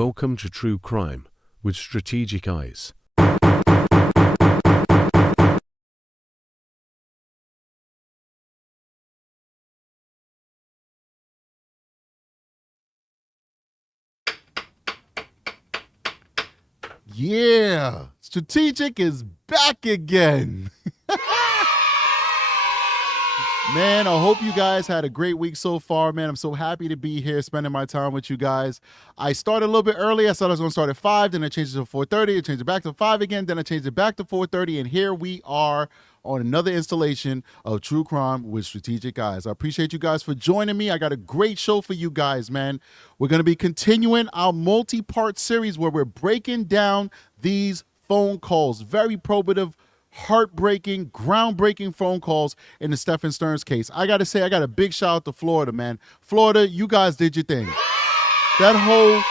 Welcome to True Crime with Strategic Eyes. Yeah, Strategic is back again. Man, I hope you guys had a great week so far, man. I'm so happy to be here spending my time with you guys. I started a little bit early. I said I was going to start at 5, then I changed it to 4:30. I changed it back to 5 again, then I changed it back to 4:30, and here we are on another installation of True Crime with Strategic Eyes. I appreciate you guys for joining me. I got a great show for you guys, man. We're going to be continuing our multi-part series where we're breaking down these phone calls. Very probative, heartbreaking, groundbreaking phone calls in the Stephan STERNS case. I got to say, I got a big shout out to Florida, man. Florida, you guys did your thing. That whole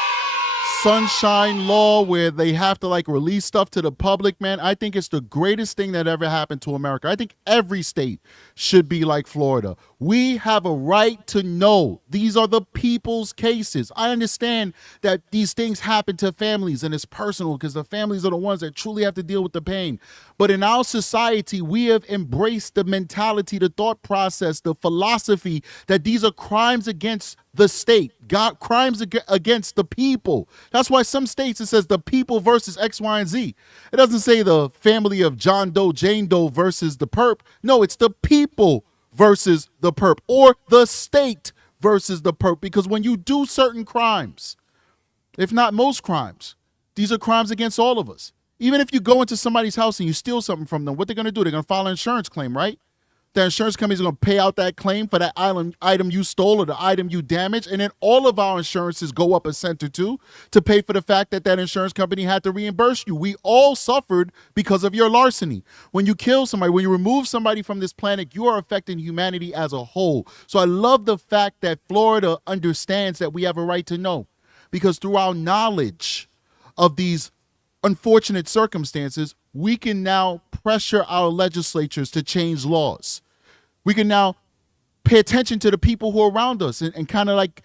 sunshine law where they have to like release stuff to the public, man, I think it's the greatest thing that ever happened to America. I think every state should be like Florida. We have a right to know. These are the people's cases. I understand that these things happen to families and it's personal because the families are the ones that truly have to deal with the pain. But in our society, we have embraced the mentality, the thought process, the philosophy that these are crimes against the state, crimes against the people. That's why some states it says the people versus X, Y, and Z. It doesn't say the family of John Doe, Jane Doe versus the perp. No, it's the people versus the perp, or the state versus the perp. Because when you do certain crimes, if not most crimes, these are crimes against all of us. Even if you go into somebody's house and you steal something from them, what they're going to do? They're going to file an insurance claim, right? The insurance company's going to pay out that claim for that item you stole or the item you damaged. And then all of our insurances go up a cent or two to pay for the fact that that insurance company had to reimburse you. We all suffered because of your larceny. When you kill somebody, when you remove somebody from this planet, you are affecting humanity as a whole. So I love the fact that Florida understands that we have a right to know, because through our knowledge of these unfortunate circumstances, we can now pressure our legislatures to change laws. We can now pay attention to the people who are around us and kind of like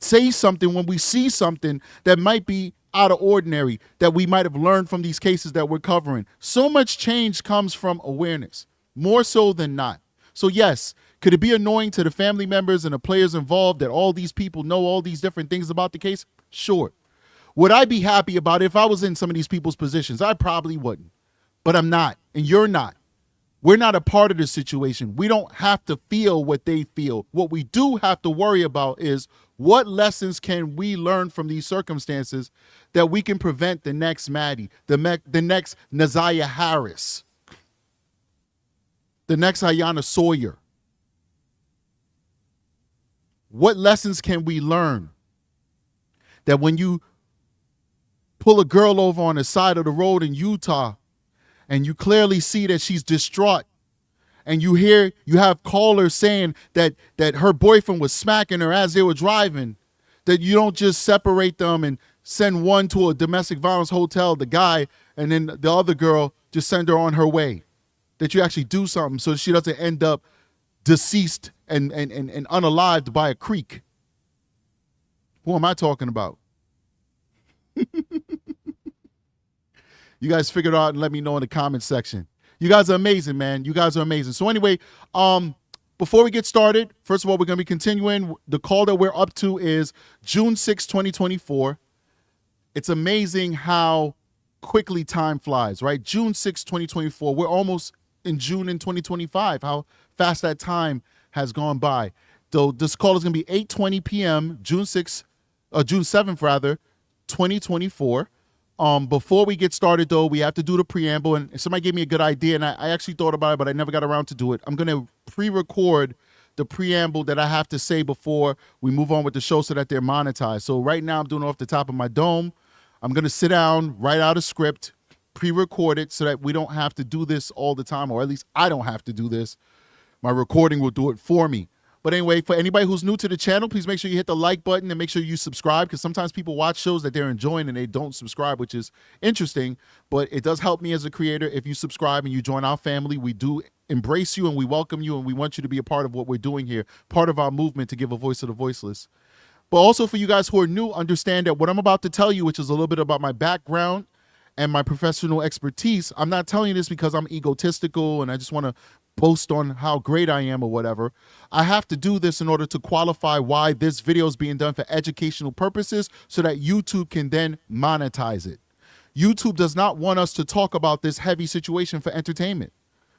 say something when we see something that might be out of ordinary, that we might have learned from these cases that we're covering. So much change comes from awareness, more so than not. So yes, could it be annoying to the family members and the players involved that all these people know all these different things about the case? Sure. Would I be happy about it if I was in some of these people's positions? I probably wouldn't, but I'm not, and you're not. We're not a part of the situation. We don't have to feel what they feel. What we do have to worry about is what lessons can we learn from these circumstances that we can prevent the next Maddie, the next Naziah Harris, the next Ayanna Sawyer. What lessons can we learn that when you pull a girl over on the side of the road in Utah and you clearly see that she's distraught, and you have callers saying that her boyfriend was smacking her as they were driving, that you don't just separate them and send one to a domestic violence hotel, the guy, and then the other girl just send her on her way. That you actually do something so she doesn't end up deceased and unalived by a creek. Who am I talking about? You guys figure it out and let me know in the comment section. You guys are amazing, man. You guys are amazing. So anyway, before we get started, first of all, we're going to be continuing. The call that we're up to is June 6, 2024. It's amazing how quickly time flies, right? June 6, 2024. We're almost in June in 2025. How fast that time has gone by. So this call is going to be 8:20 p.m. June 7th rather, 2024. Before we get started, though, we have to do the preamble, and somebody gave me a good idea, and I actually thought about it, but I never got around to do it. I'm going to pre-record the preamble that I have to say before we move on with the show so that they're monetized. So right now I'm doing it off the top of my dome. I'm going to sit down, write out a script, pre-record it so that we don't have to do this all the time, or at least I don't have to do this. My recording will do it for me. But anyway, for anybody who's new to the channel, please make sure you hit the like button and make sure you subscribe, because sometimes people watch shows that they're enjoying and they don't subscribe, which is interesting. But it does help me as a creator if you subscribe and you join our family. We do embrace you and we welcome you, and we want you to be a part of what we're doing here, part of our movement to give a voice to the voiceless. But also for you guys who are new, understand that what I'm about to tell you, which is a little bit about my background and my professional expertise, I'm not telling you this because I'm egotistical and I just want to boast on how great I am or whatever. I have to do this in order to qualify why this video is being done for educational purposes so that YouTube can then monetize it. YouTube does not want us to talk about this heavy situation for entertainment.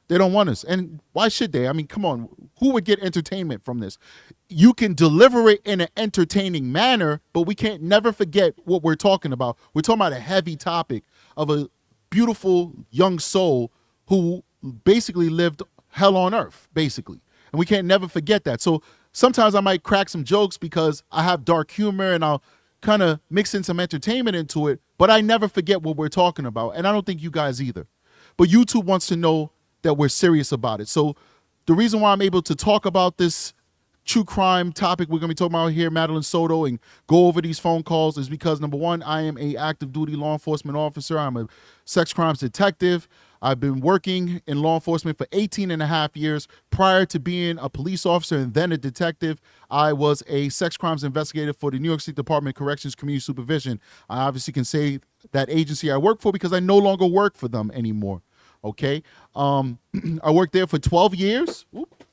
They don't want us. And why should they? I mean, come on. Who would get entertainment from this? You can deliver it in an entertaining manner, but we can't never forget what we're talking about. We're talking about a heavy topic of a beautiful young soul who basically lived hell on earth, basically. And we can't never forget that. So sometimes I might crack some jokes because I have dark humor and I'll kind of mix in some entertainment into it, but I never forget what we're talking about. And I don't think you guys either. But YouTube wants to know that we're serious about it. So the reason why I'm able to talk about this true crime topic we're going to be talking about here, Madeline Soto, and go over these phone calls is because, number one, I am a active duty law enforcement officer. I'm a sex crimes detective. I've been working in law enforcement for 18 and a half years. Prior to being a police officer and then a detective, I was a sex crimes investigator for the New York State Department of Corrections Community Supervision. I obviously can say that agency I work for because I no longer work for them anymore. Okay. I worked there for 12 years. Oop,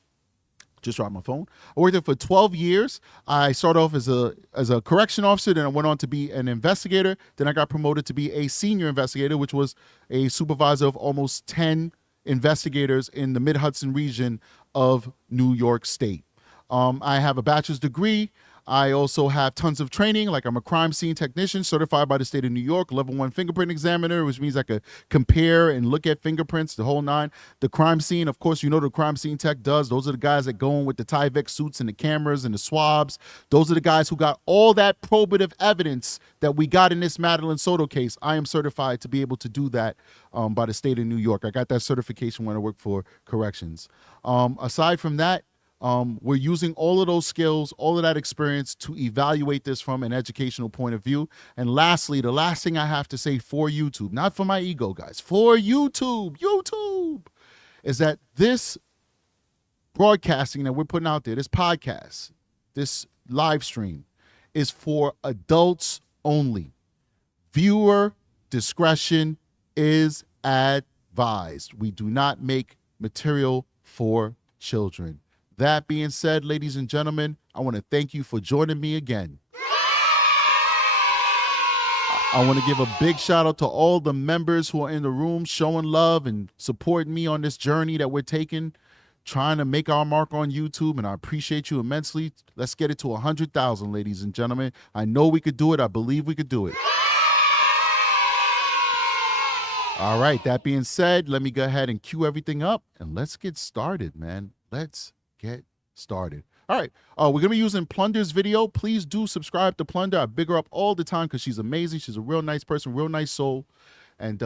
just dropped my phone. I worked there for 12 years. I started off as a correction officer. Then I went on to be an investigator. Then I got promoted to be a senior investigator, which was a supervisor of almost 10 investigators in the Mid-Hudson region of New York State. I have a bachelor's degree. I also have tons of training, like I'm a crime scene technician certified by the state of New York, level 1 fingerprint examiner, which means I could compare and look at fingerprints, the whole nine. The crime scene, of course, you know the crime scene tech does. Those are the guys that go in with the Tyvek suits and the cameras and the swabs. Those are the guys who got all that probative evidence that we got in this Madeline Soto case. I am certified to be able to do that by the state of New York. I got that certification when I worked for corrections. Aside from that, we're using all of those skills, all of that experience to evaluate this from an educational point of view. And lastly, the last thing I have to say for YouTube, not for my ego, guys, for YouTube, is that this broadcasting that we're putting out there, this podcast, this live stream, is for adults only. Viewer discretion is advised. We do not make material for children. That being said, ladies and gentlemen, I want to thank you for joining me again. I want to give a big shout out to all the members who are in the room showing love and supporting me on this journey that we're taking, trying to make our mark on YouTube, and I appreciate you immensely. Let's get it to 100,000, ladies and gentlemen. I know we could do it. I believe we could do it. All right, that being said, let me go ahead and cue everything up, and let's get started, man. Let's get started. All right, we're going to be using Plunder's video. Please do subscribe to Plunder. I big her up all the time because she's amazing. She's a real nice person, real nice soul. And,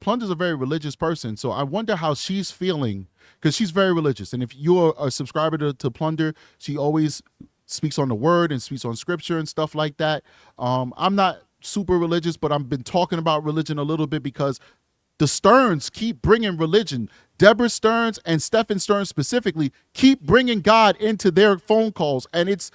Plunder's a very religious person, so I wonder how she's feeling because she's very religious. And if you're a subscriber to Plunder, she always speaks on the word and speaks on scripture and stuff like that. I'm not super religious, but I've been talking about religion a little bit because the Sterns keep bringing religion. Deborah Stearns and Stephan STERNS specifically keep bringing God into their phone calls, and it's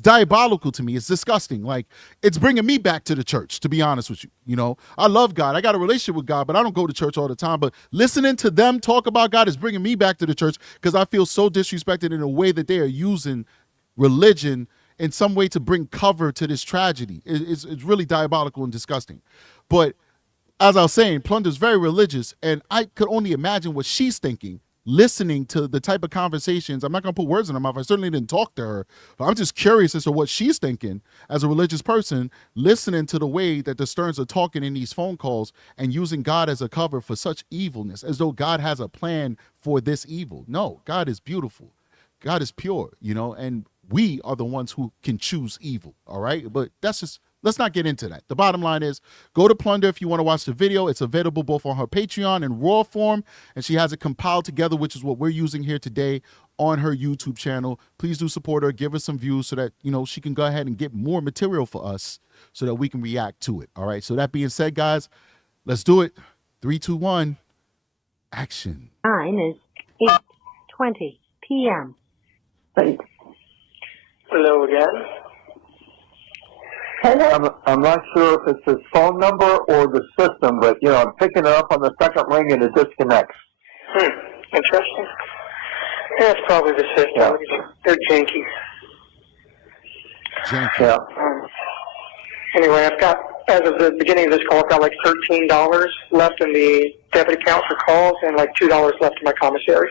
diabolical to me. It's disgusting. Like, it's bringing me back to the church, to be honest with you. You know, I love God. I got a relationship with God, but I don't go to church all the time. But listening to them talk about God is bringing me back to the church because I feel so disrespected in a way that they are using religion in some way to bring cover to this tragedy. It's really diabolical and disgusting. But as I was saying, Plunder's very religious, and I could only imagine what she's thinking, listening to the type of conversations. I'm not going to put words in her mouth. I certainly didn't talk to her. But I'm just curious as to what she's thinking as a religious person, listening to the way that the Sterns are talking in these phone calls and using God as a cover for such evilness, as though God has a plan for this evil. No, God is beautiful. God is pure, and we are the ones who can choose evil, all right? But let's not get into that. The bottom line is, go to Plunder if you want to watch the video. It's available both on her Patreon in raw form, and she has it compiled together, which is what we're using here today on her YouTube channel. Please do support her. Give her some views so that, she can go ahead and get more material for us so that we can react to it, all right? So that being said, guys, let's do it. 3, 2, 1, action. Time is 8:20 p.m. Thanks. Hello again. I'm not sure if it's his phone number or the system, but, I'm picking it up on the second ring and it disconnects. Interesting. Yeah, it's probably the system. Yeah. They're janky. Yeah. Anyway, I've got, as of the beginning of this call, I've got like $13 left in the debit account for calls and like $2 left in my commissary.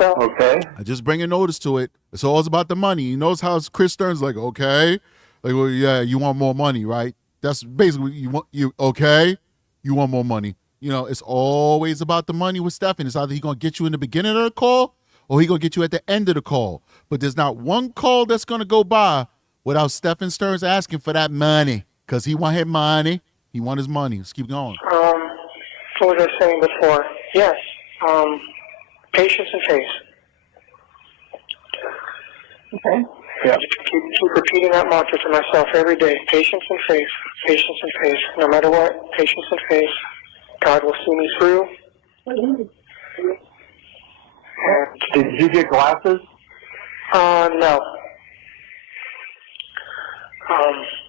So, okay. I just bring a notice to it. It's always about the money. You notice how Chris Stern's like, okay, like, well, yeah, you want more money, right? That's basically you want you want more money. It's always about the money with Stephan. It's either he gonna get you in the beginning of the call or he gonna get you at the end of the call. But there's not one call that's gonna go by without Stephan STERNS asking for that money, because he want his money. He want his money. Let's keep going. What was I saying before? Yes. Patience and faith. Okay. Yeah. Keep repeating that mantra to myself every day. Patience and faith. Patience and faith. No matter what, patience and faith. God will see me through. Did you get glasses? No.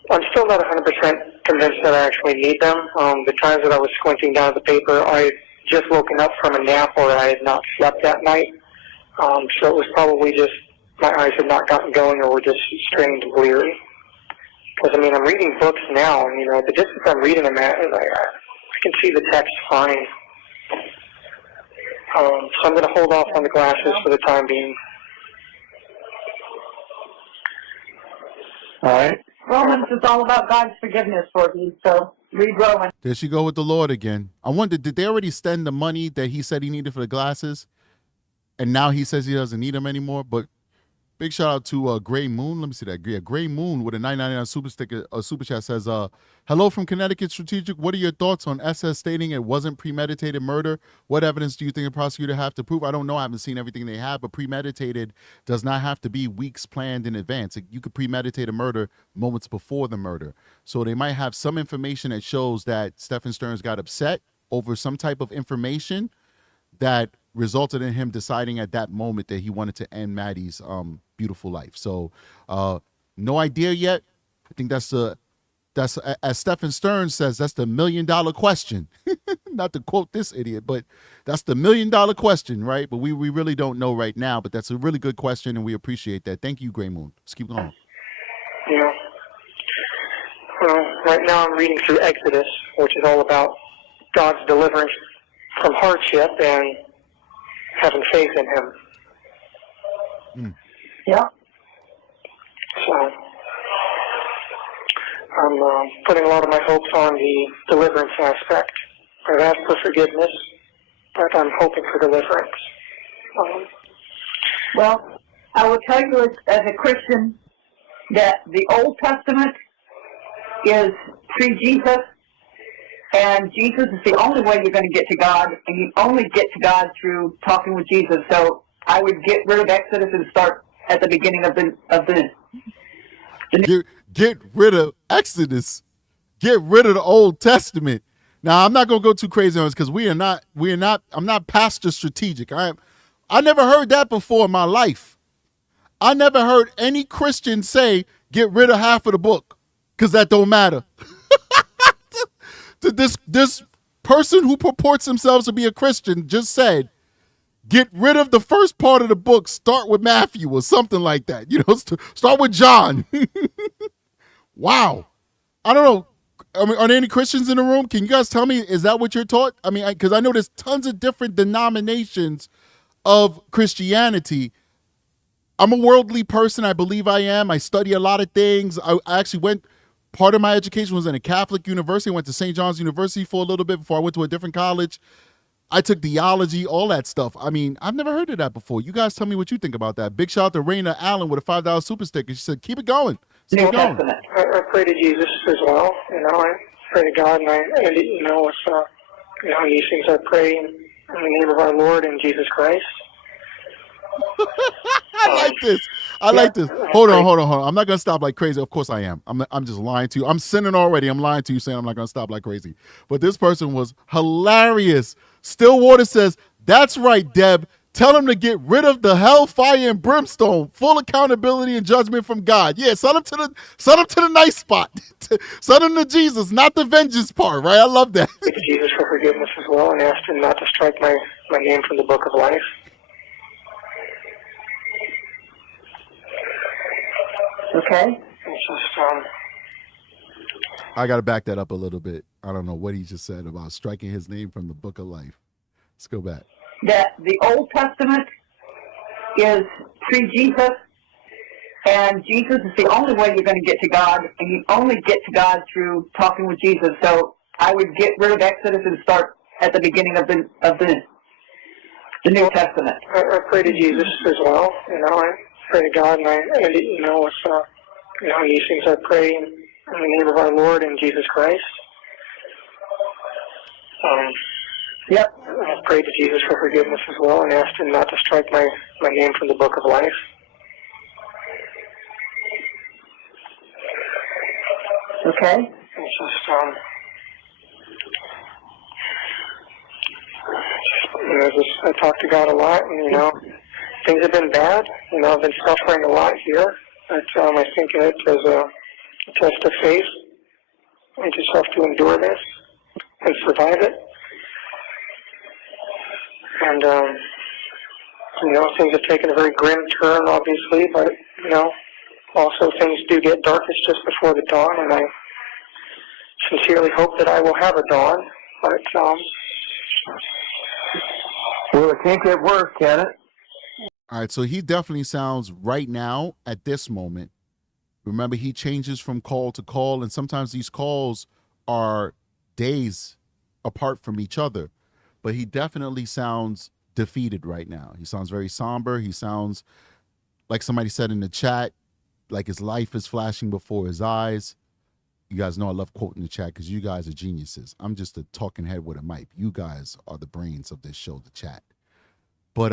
I'm still not 100% convinced that I actually need them. The times that I was squinting down at the paper, I had just woken up from a nap or I had not slept that night. So it was probably just my eyes had not gotten going or were just strained and bleary. Because, I'm reading books now, and, the distance I'm reading them at, I can see the text fine. So I'm going to hold off on the glasses for the time being. All right. Romans is all about God's forgiveness for you, so read Romans. There she go with the Lord again. I wonder, did they already spend the money that he said he needed for the glasses? And now he says he doesn't need them anymore? But big shout out to Gray Moon. Let me see that. Yeah, Gray Moon with a $9.99 super chat says, hello from Connecticut Strategic. What are your thoughts on SS stating it wasn't premeditated murder? What evidence do you think the prosecutor have to prove? I don't know. I haven't seen everything they have, but premeditated does not have to be weeks planned in advance. You could premeditate a murder moments before the murder. So they might have some information that shows that Stephan STERNS got upset over some type of information that resulted in him deciding at that moment that he wanted to end Maddie's beautiful life. So no idea yet. I think that's as Stephan STERNS says, that's the $1 million question. Not to quote this idiot, but that's the $1 million question, right? But we really don't know right now, but that's a really good question and we appreciate that. Thank you, Gray Moon. Let's keep going. Yeah. Right now I'm reading through Exodus, which is all about God's deliverance from hardship and having faith in him. Yeah. So I'm putting a lot of my hopes on the deliverance aspect. I've asked for forgiveness, but I'm hoping for deliverance. Well, I will tell you as a Christian that the Old Testament is pre-Jesus, and Jesus is the only way you're going to get to God, and you only get to God through talking with Jesus. So I would get rid of Exodus and start at the beginning of the Get rid of Exodus. Get rid of the Old Testament. Now I'm not gonna go too crazy on this because I'm not pastor strategic. I never heard that before in my life. I never heard any Christian say get rid of half of the book because that don't matter. This person who purports themselves to be a Christian just said, get rid of the first part of the book, start with Matthew or something like that. Start with John. Wow. I don't know. Are there any Christians in the room? Can you guys tell me, is that what you're taught? Because I know there's tons of different denominations of Christianity. I'm a worldly person. I believe I am. I study a lot of things. I actually part of my education was in a Catholic university. I went to St. John's University for a little bit before I went to a different college. I took theology, all that stuff. I've never heard of that before. You guys tell me what you think about that. Big shout out to Raina Allen with a $5 super sticker. She said, keep it going. Keep going. I pray to Jesus as well. I pray to God, and these things I pray in the name of our Lord and Jesus Christ. I like this. Hold on. I'm not gonna stop like crazy. Of course I am. I'm just lying to you. I'm sinning already. I'm lying to you saying I'm not gonna stop like crazy. But this person was hilarious. Stillwater says, that's right, Deb. Tell him to get rid of the hellfire and brimstone, full accountability and judgment from God. Yeah, send him to the nice spot. Send him to Jesus, not the vengeance part, right? I love that. Thank Jesus for forgiveness as well, and asked him not to strike my name from the book of life. Okay. It's just, I got to back that up a little bit. I don't know what he just said about striking his name from the book of life. Let's go back. That the Old Testament is pre-Jesus, and Jesus is the only way you're going to get to God, and you only get to God through talking with Jesus. So I would get rid of Exodus and start at the beginning of the New Testament. I pray to Jesus as well. I pray to God, and these things I pray in the name of our Lord and Jesus Christ. Yep. I prayed to Jesus for forgiveness as well, and asked him not to strike my name from the book of life. Okay. It's just, I talk to God a lot, and things have been bad. I've been suffering a lot here, but I think it is a test of faith. I just have to endure this and survive it. And things have taken a very grim turn, obviously, but also things do get darkest just before the dawn, and I sincerely hope that I will have a dawn. But Well, it can't get worse, can it? All right, so he definitely sounds right now at this moment. Remember, he changes from call to call, and sometimes these calls are days apart from each other. But he definitely sounds defeated right now. He sounds very somber. He sounds like somebody said in the chat, like his life is flashing before his eyes. You guys know I love quoting the chat because you guys are geniuses. I'm just a talking head with a mic. You guys are the brains of this show, the chat. But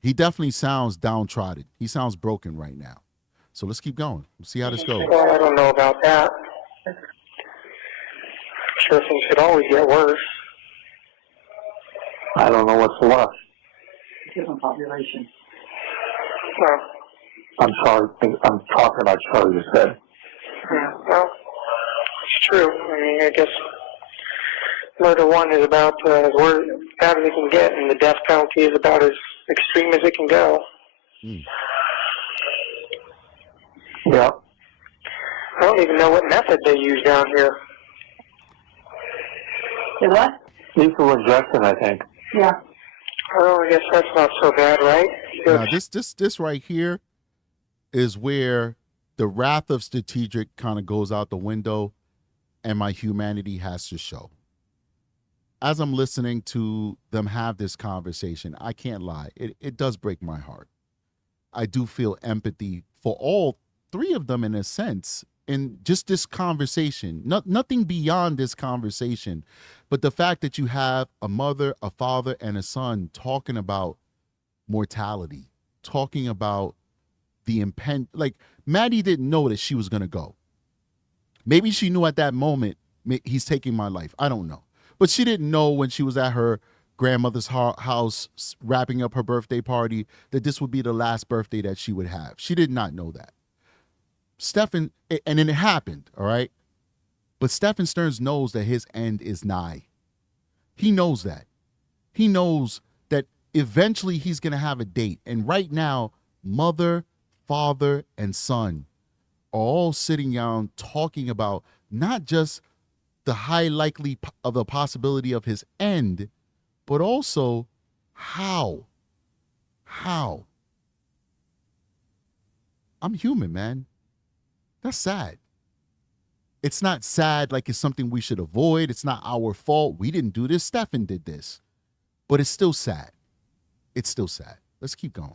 he definitely sounds downtrodden. He sounds broken right now. So let's keep going. Let's see how this goes. Well, I don't know about that. I'm sure things could always get worse. I don't know what's left. Different population. Well, I'm sorry. I'm talking about Charlie's head. yeah, well, it's true. I guess murder one is about as bad as it can get, and the death penalty is about as extreme as it can go. Yeah. I don't even know what method they use down here. The what? Lethal injection, I think. Yeah. Oh, I guess that's not so bad, right? Now, this right here is where the wrath of strategic kind of goes out the window and my humanity has to show. As I'm listening to them have this conversation, I can't lie. It does break my heart. I do feel empathy for all three of them in a sense in just this conversation. Nothing beyond this conversation, but the fact that you have a mother, a father, and a son talking about mortality, talking about the like Maddie didn't know that she was going to go. Maybe she knew at that moment, he's taking my life. I don't know. But she didn't know when she was at her grandmother's house wrapping up her birthday party that this would be the last birthday that she would have. She did not know that. Stephan, and then it happened, all right? But Stephan STERNS knows that his end is nigh. He knows that. He knows that eventually he's going to have a date. And right now, mother, father, and son are all sitting down talking about not just the high likely of the possibility of his end, but also how. I'm human, man. That's sad. It's not sad like it's something we should avoid. It's not our fault. We didn't do this. Stephan did this. But it's still sad. It's still sad. Let's keep going.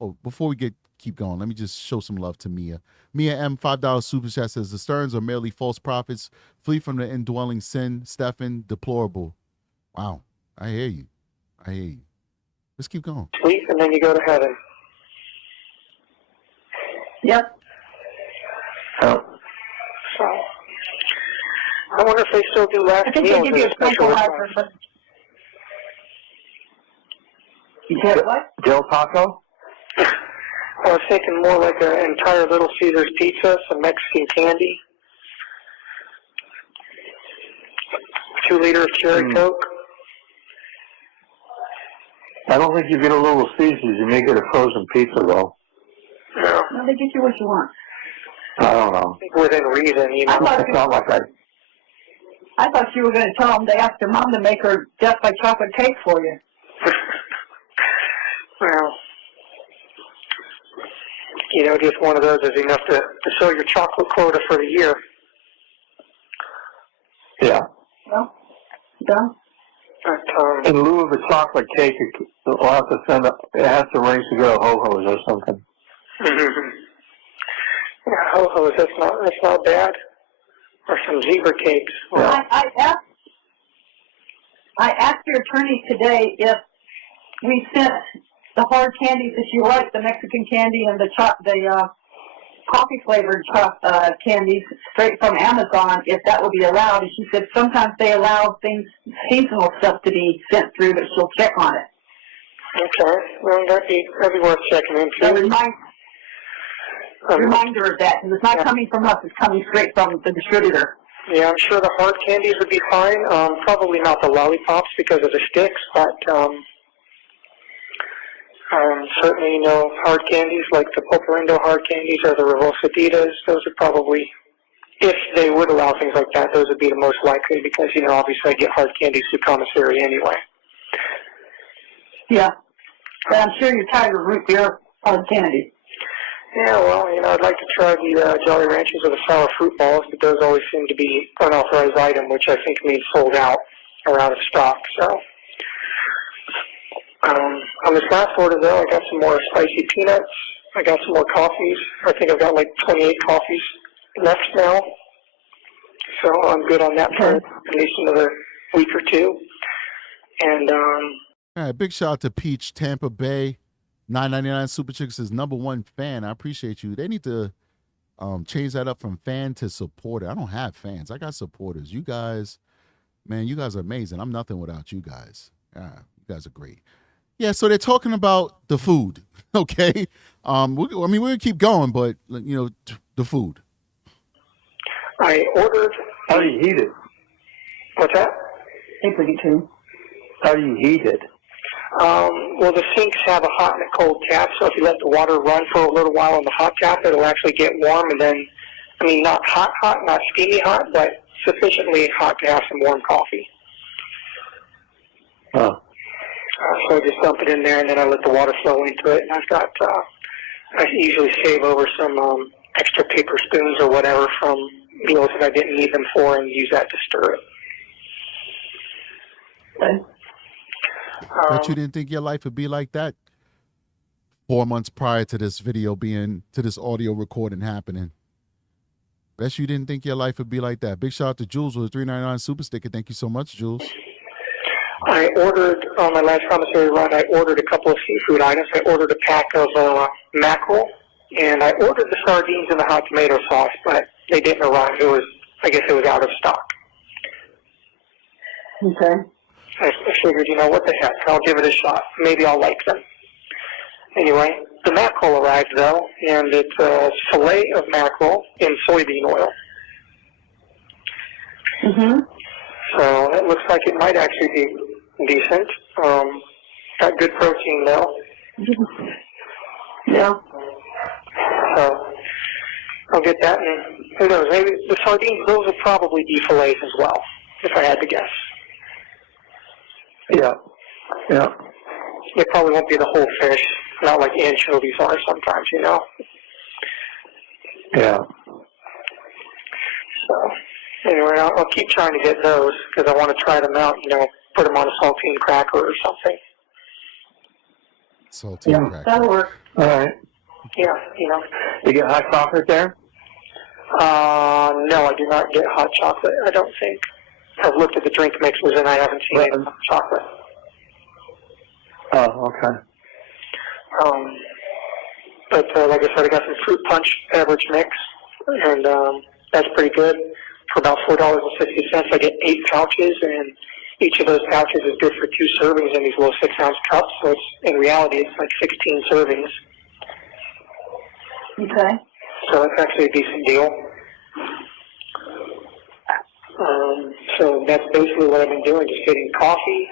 Oh, before we keep going, let me just show some love to Mia. Mia M, $5 super chat says, the Sterns are merely false prophets. Flee from the indwelling sin. Stephan, deplorable. Wow. I hear you. Let's keep going. Sleep, and then you go to heaven. Yep. Oh. So, I wonder if they still do last I think they meals give as you a a special thankful life request. You get what? Del Taco? I was thinking more like an entire Little Caesars pizza, some Mexican candy, 2 liter of cherry Coke. I don't think you get a Little Caesars. You may get a frozen pizza, though. No. No, they get you what you want. I don't know. Within reason, you know. It's not like I thought you were going to tell them they asked their mom to make her death by chocolate cake for you. Well, you know, just one of those is enough to fill your chocolate quota for the year. Yeah. Well, done. But, In lieu of a chocolate cake, we'll have to send it has to arrange to go to Ho-Ho's or something. yeah, ho-hos, that's not bad. Or some zebra cakes. Yeah. I asked your attorney today if we sent the hard candies that you like, the Mexican candy and the coffee flavored candies straight from Amazon, if that would be allowed. And she said sometimes they allow things, seasonal stuff, to be sent through, but she'll check on it. Okay, well, that'd be worth checking into. Reminder of that, because it's not coming from us, it's coming straight from the distributor. Yeah, I'm sure the hard candies would be fine. Probably not the lollipops because of the sticks, but certainly, you know, hard candies like the Popolindo hard candies or the Revosaditas, those are probably, if they would allow things like that, those would be the most likely because, you know, obviously I get hard candies through commissary anyway. Yeah, but I'm sure you're tired of root beer hard candy. Yeah, well, you know, I'd like to try the Jolly Ranchers or the sour fruit balls, but those always seem to be unauthorized item, which I think means sold out or out of stock, so. On this last order, though, I got some more spicy peanuts. I got some more coffees. I think I've got like 28 coffees left now. So I'm good on that for at least another week or two. And, All right, big shout out to Peach, Tampa Bay. $9.99 Super Chicks is #1 fan. I appreciate you. They need to change that up from fan to supporter. I don't have fans. I got supporters. You guys, man, you guys are amazing. I'm nothing without you guys. You guys are great. Yeah, so they're talking about the food, okay? We're going to keep going, but, you know, the food. I ordered... How do you heat it? What's that? Hey, pretty too. How do you heat it? Well, the sinks have a hot and a cold tap, so if you let the water run for a little while on the hot tap, it'll actually get warm, and then, I mean, not hot, not steamy hot, but sufficiently hot to have some warm coffee. Oh. So I just dump it in there, and then I let the water flow into it, and I've got, I usually save over some extra paper spoons or whatever from meals that I didn't need them for and use that to stir it. Okay. Bet you didn't think your life would be like that 4 months prior to this to this audio recording happening. Bet you didn't think your life would be like that. Big shout out to Jules with a $3.99 super sticker. Thank you so much, Jules. I ordered, on my last commissary run, I ordered a couple of seafood items. I ordered a pack of mackerel, and I ordered the sardines and the hot tomato sauce, but they didn't arrive. I guess it was out of stock. Okay. I figured, you know, what the heck, I'll give it a shot. Maybe I'll like them. Anyway, the mackerel arrived, though, and it's a fillet of mackerel in soybean oil. Mm-hmm. So it looks like it might actually be decent. Got good protein, though. Yeah. So I'll get that, and who knows, maybe the sardines, those will probably be fillets as well, if I had to guess. Yeah. Yeah. It probably won't be the whole fish, not like anchovies are sometimes, you know. Yeah. So anyway, I'll keep trying to get those because I want to try them out, you know, put them on a saltine cracker or something. Saltine cracker. That'll work. All right. Yeah, you know. You get hot chocolate there? No, I do not get hot chocolate, I don't think. I've looked at the drink mixes and I haven't seen any hot chocolate. Oh, okay. But like I said, I got some fruit punch beverage mix, and that's pretty good. For about $4.60, I get 8 pouches, and each of those pouches is good for 2 servings in these little 6-ounce cups. So in reality, it's like 16 servings. Okay. So it's actually a decent deal. So that's basically what I've been doing, just getting coffee,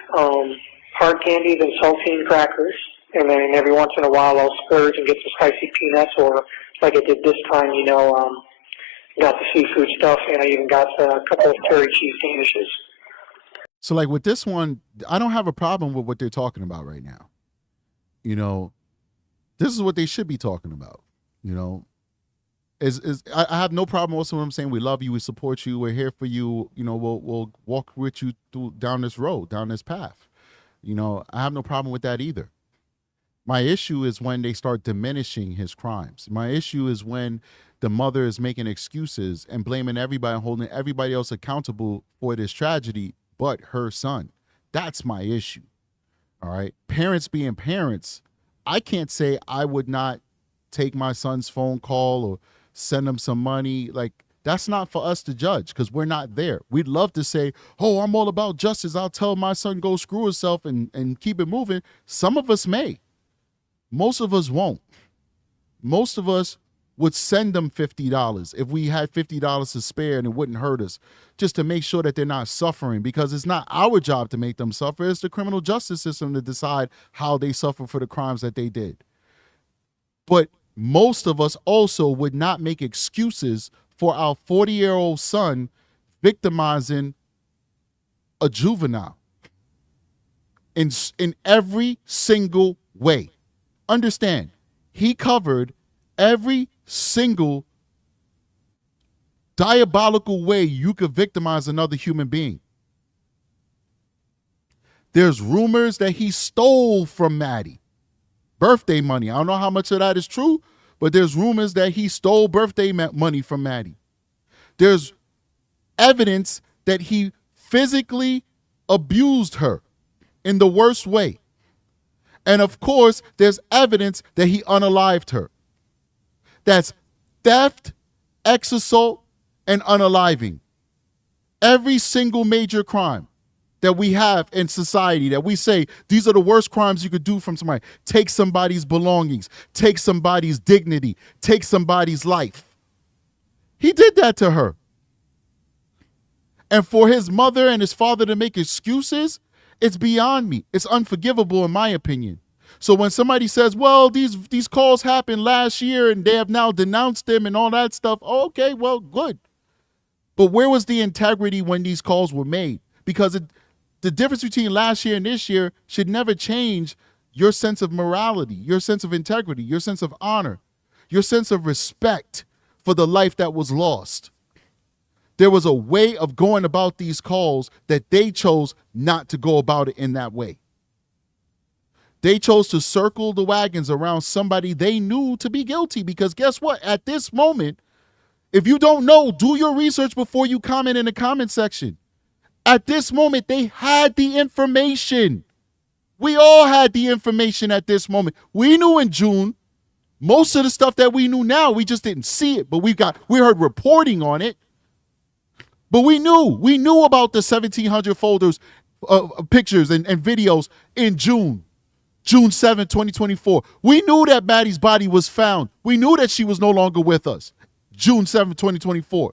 hard candies, and saltine crackers. And then every once in a while I'll splurge and get some spicy peanuts, or like I did this time, got the seafood stuff, and I even got a couple of curry cheese danishes. So like with this one, I don't have a problem with what they're talking about right now. This is what they should be talking about. I have no problem with what I'm saying. We love you, we support you, we're here for you. We'll walk with you down this road, down this path. I have no problem with that either. My issue is when they start diminishing his crimes. My issue is when the mother is making excuses and blaming everybody and holding everybody else accountable for this tragedy but her son. That's my issue. All right. Parents being parents, I can't say I would not take my son's phone call or send him some money. Like, that's not for us to judge because we're not there. We'd love to say, oh, I'm all about justice. I'll tell my son go screw himself and keep it moving. Some of us may. Most of us won't. Most of us would send them $50 if we had $50 to spare and it wouldn't hurt us, just to make sure that they're not suffering, because it's not our job to make them suffer. It's the criminal justice system to decide how they suffer for the crimes that they did. But most of us also would not make excuses for our 40-year-old son victimizing a juvenile in every single way. Understand, he covered every single diabolical way you could victimize another human being. There's rumors that he stole from Maddie birthday money. I don't know how much of that is true, but there's rumors that he stole birthday money from Maddie. There's evidence that he physically abused her in the worst way. And of course, there's evidence that he unalived her. That's theft, assault, and unaliving. Every single major crime that we have in society that we say these are the worst crimes you could do from somebody. Take somebody's belongings, take somebody's dignity, take somebody's life. He did that to her. And for his mother and his father to make excuses, it's beyond me. It's unforgivable in my opinion. So when somebody says, well, these calls happened last year and they have now denounced them and all that stuff, oh, okay, well, good. But where was the integrity when these calls were made? Because the difference between last year and this year should never change your sense of morality, your sense of integrity, your sense of honor, your sense of respect for the life that was lost. There was a way of going about these calls that they chose not to go about it in that way. They chose to circle the wagons around somebody they knew to be guilty, because guess what? At this moment, if you don't know, do your research before you comment in the comment section. At this moment, they had the information. We all had the information at this moment. We knew in June. Most of the stuff that we knew now, we just didn't see it, but we heard reporting on it. But we knew about the 1,700 folders, pictures and videos in June 7, 2024. We knew that Maddie's body was found. We knew that she was no longer with us. June 7, 2024.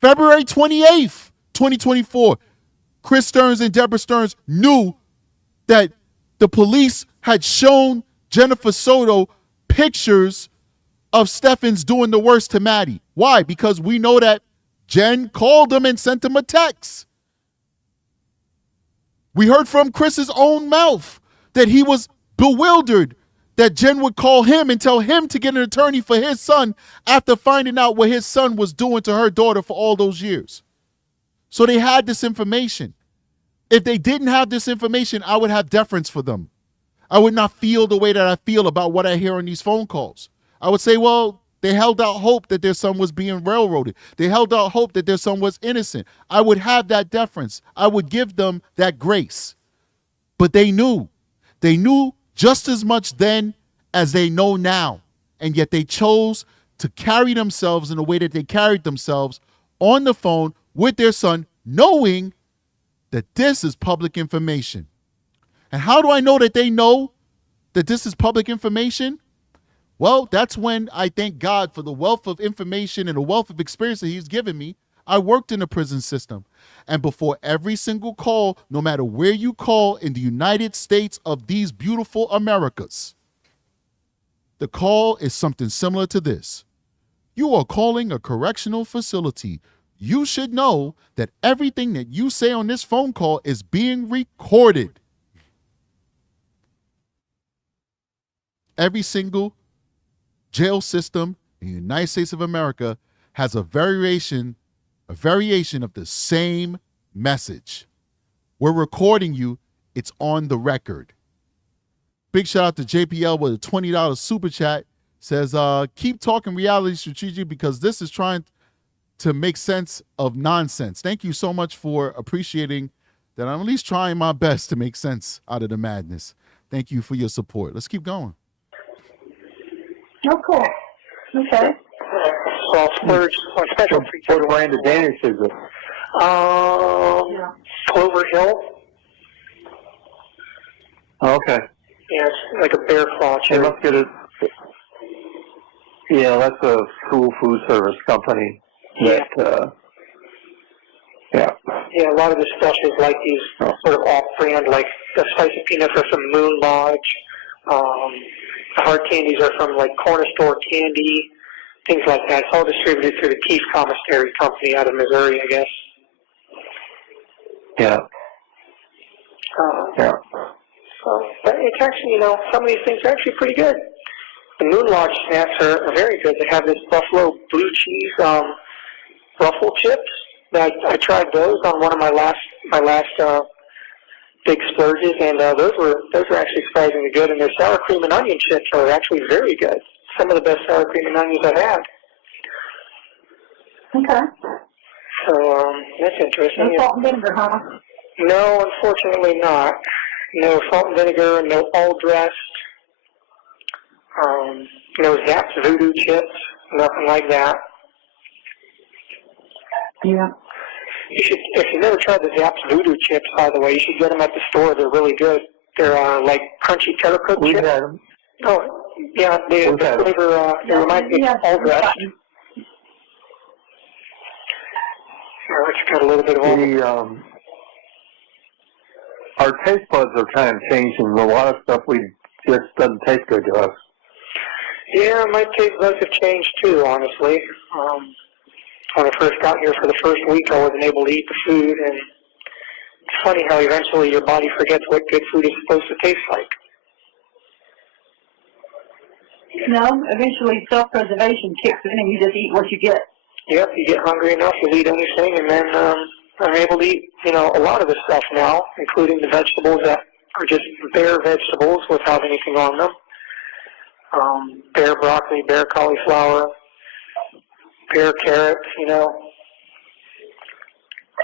February 28th, 2024, Chris Stearns and Deborah Stearns knew that the police had shown Jennifer Soto pictures of Stephan's doing the worst to Maddie. Why? Because we know that Jen called him and sent him a text. We heard from Chris's own mouth that he was bewildered that Jen would call him and tell him to get an attorney for his son after finding out what his son was doing to her daughter for all those years. So they had this information. If they didn't have this information, I would have deference for them. I would not feel the way that I feel about what I hear on these phone calls. I would say, well, they held out hope that their son was being railroaded. They held out hope that their son was innocent. I would have that deference. I would give them that grace. But they knew. They knew just as much then as they know now. And yet they chose to carry themselves in the way that they carried themselves on the phone with their son, knowing that this is public information. And how do I know that they know that this is public information? Well, that's when I thank God for the wealth of information and the wealth of experience that he's given me. I worked in the prison system. And before every single call, no matter where you call in the United States of these beautiful Americas, the call is something similar to this. You are calling a correctional facility. You should know that everything that you say on this phone call is being recorded. Every single jail system in the United States of America has a variation of the same message. We're recording you. It's on the record. Big shout out to JPL with a $20 super chat. Says, keep talking reality strategy because this is trying to make sense of nonsense. Thank you so much for appreciating that I'm at least trying my best to make sense out of the madness. Thank you for your support. Let's keep going. Oh, cool. Okay. So I'll splurge on special treats. What brand of Danish is it? Clover Hill. Okay. Yeah, it's like a bear claw They cherry. must get it. Yeah, that's a school food service company. Yeah. Yeah. Yeah, a lot of the stuff is like these sort of off-brand, like the spicy peanuts are from Moon Lodge. The hard candies are from like corner store candy, things like that. It's all distributed through the Keith Commissary Company out of Missouri, I guess. Yeah. Yeah. So, but it's actually, some of these things are actually pretty good. The Moon Lodge snacks are very good. They have this buffalo blue cheese ruffle chips. I tried those on one of my last big splurges, and those were actually surprisingly good. And their sour cream and onion chips are actually very good. Some of the best sour cream and onions I've had. Okay. So that's interesting. No salt and vinegar, huh? No, unfortunately not. No salt and vinegar, no all dressed, no Zapp's Voodoo chips, nothing like that. Yeah. You should, if you've never tried the Zapp's Voodoo chips, by the way, you should get them at the store. They're really good. They're like crunchy cheddar cooked We've chips. had them. Oh, yeah, the flavor, it reminds me of all dressed. It's got a little bit of all. Our taste buds are kind of changing. A lot of stuff just doesn't taste good to us. Yeah, my taste buds have changed too, honestly. When I first got here for the first week, I wasn't able to eat the food, and it's funny how eventually your body forgets what good food is supposed to taste like. No, eventually self-preservation kicks in and you just eat what you get. Yep, you get hungry enough, you'll eat anything, and then I'm able to eat, a lot of the stuff now, including the vegetables that are just bare vegetables without anything on them. Bare broccoli, bare cauliflower, bare carrots,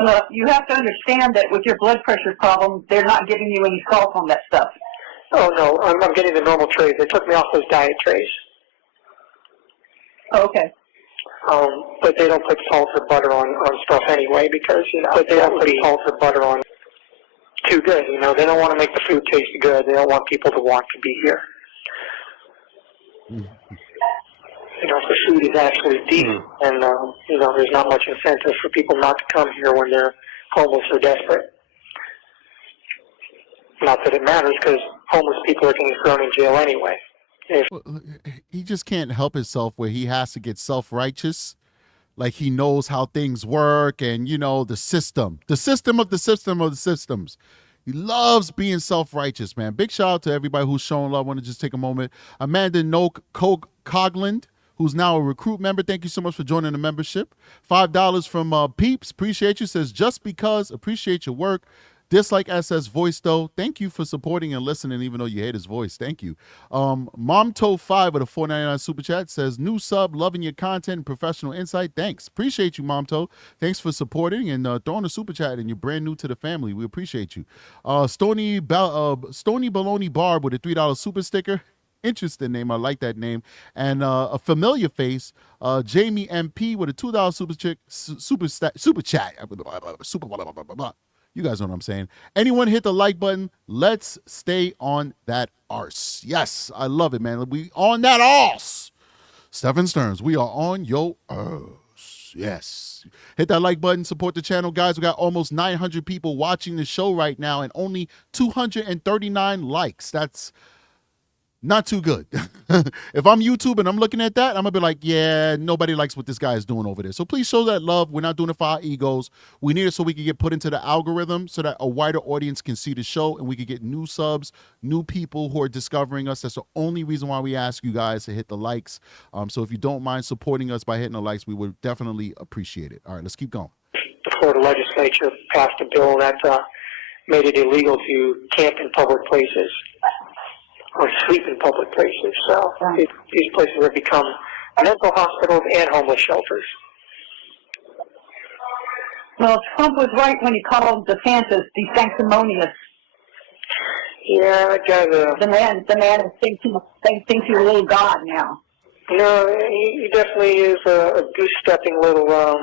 Well, you have to understand that with your blood pressure problem, they're not giving you any salt on that stuff. Oh, no, I'm getting the normal trays. They took me off those diet trays. Oh, okay. But they don't put salt or butter on stuff anyway because, but they don't put salt or butter on too good, They don't want to make the food taste good. They don't want people to want to be here. If the food is actually decent, and, there's not much incentive for people not to come here when they're homeless or desperate. Not that it matters, because homeless people are getting thrown in jail anyway. He just can't help himself where he has to get self-righteous. Like he knows how things work and, the system of the system of the systems. He loves being self-righteous, man. Big shout out to everybody who's showing love. I want to just take a moment. Amanda Cogland, who's now a recruit member. Thank you so much for joining the membership. $5 from Peeps. Appreciate you. Says, just because. Appreciate your work. Dislike SS voice, though. Thank you for supporting and listening, even though you hate his voice. Thank you. Momto5 with a $4.99 super chat says, new sub, loving your content and professional insight. Thanks. Appreciate you, Momto. Thanks for supporting and throwing a super chat, and you're brand new to the family. We appreciate you. Stony Baloney Barb with a $3 super sticker. Interesting name. I like that name. And a familiar face, Jamie MP with a $2 super chat. You guys know what I'm saying. Anyone hit the like button. Let's stay on that arse. Yes, I love it, man. We on that arse. Stephan STERNS, we are on your arse. Yes. Hit that like button. Support the channel, guys. We got almost 900 people watching the show right now and only 239 likes. That's not too good. If I'm YouTube and I'm looking at that, I'm gonna be like, yeah, nobody likes what this guy is doing over there. So please show that love. We're not doing it for our egos. We need it so we can get put into the algorithm so that a wider audience can see the show and we can get new subs, new people who are discovering us. That's the only reason why we ask you guys to hit the likes. So if you don't mind supporting us by hitting the likes, we would definitely appreciate it. All right, let's keep going. The Florida legislature passed a bill that made it illegal to camp in public places or sleep in public places. So these places have become mental hospitals and homeless shelters. Well, Trump was right when he called DeSantis desanctimonious. Yeah, that guy's The man thinks he's a little god now. no, he definitely is a goose-stepping little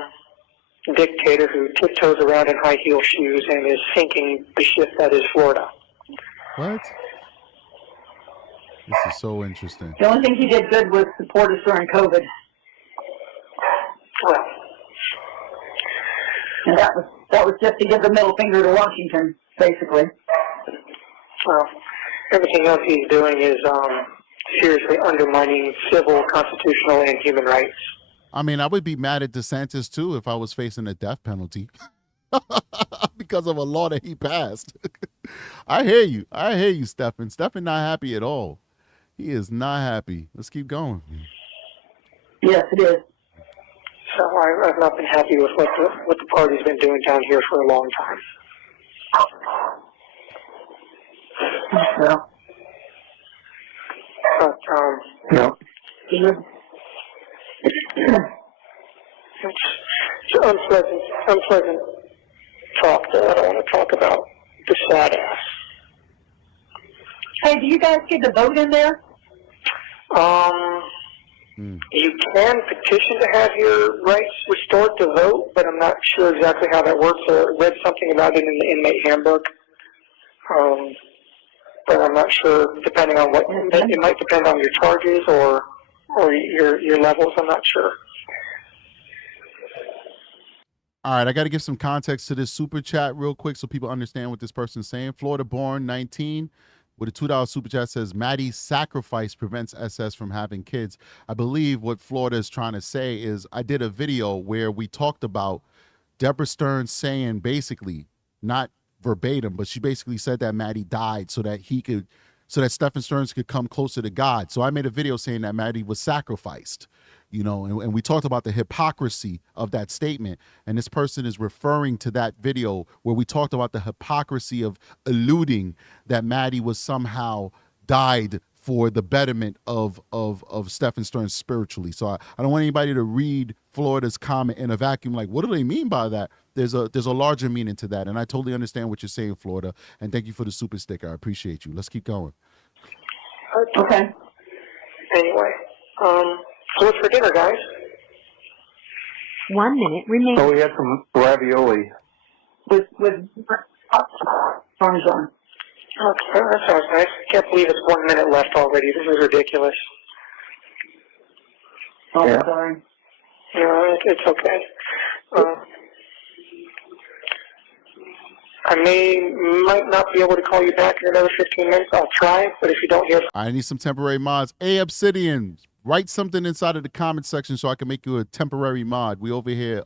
dictator who tiptoes around in high-heel shoes and is sinking the ship that is Florida. What? This is so interesting. The only thing he did good was support us during COVID. Well, And that was just to give the middle finger to Washington, basically. well, everything else he's doing is seriously undermining civil, constitutional, and human rights. I mean, I would be mad at DeSantis too if I was facing a death penalty because of a law that he passed. I hear you, Stephan. Stephan not happy at all. He is not happy. Let's keep going. Yes, it is. So I've not been happy with what the party's been doing down here for a long time. Well, But it's unpleasant talk that I don't want to talk about the sad ass. hey, do you guys get the vote in there? You can petition to have your rights restored to vote, but I'm not sure exactly how that works. I read something about it in the inmate handbook, but I'm not sure. Depending on what it might depend on your charges or your levels. I'm not sure. All right, I got to give some context to this super chat real quick so people understand what this person's saying. Florida born 19 with a $2 super chat says, Maddie's sacrifice prevents SS from having kids. I believe what Florida is trying to say is I did a video where we talked about Deborah Stern saying basically, not verbatim, but she basically said that Maddie died so that Stephan STERNS could come closer to God. So I made a video saying that Maddie was sacrificed, you know, and we talked about the hypocrisy of that statement. And this person is referring to that video where we talked about the hypocrisy of alluding that Maddie was somehow died for the betterment of Stephan STERNS spiritually. So I don't want anybody to read Florida's comment in a vacuum like, what do they mean by that? There's a larger meaning to that. And I totally understand what you're saying, Florida. And thank you for the super sticker. I appreciate you. Let's keep going. Okay. Anyway, so what's for dinner, guys? 1 minute remaining. So we had some ravioli. With Parmesan. Okay, that sounds nice. I can't believe it's 1 minute left already. This is ridiculous. Oh, Yeah. sorry. No, it's okay. I might not be able to call you back in another 15 minutes. I'll try, but if you don't hear... I need some temporary mods. Hey, Obsidian, write something inside of the comment section so I can make you a temporary mod. We over here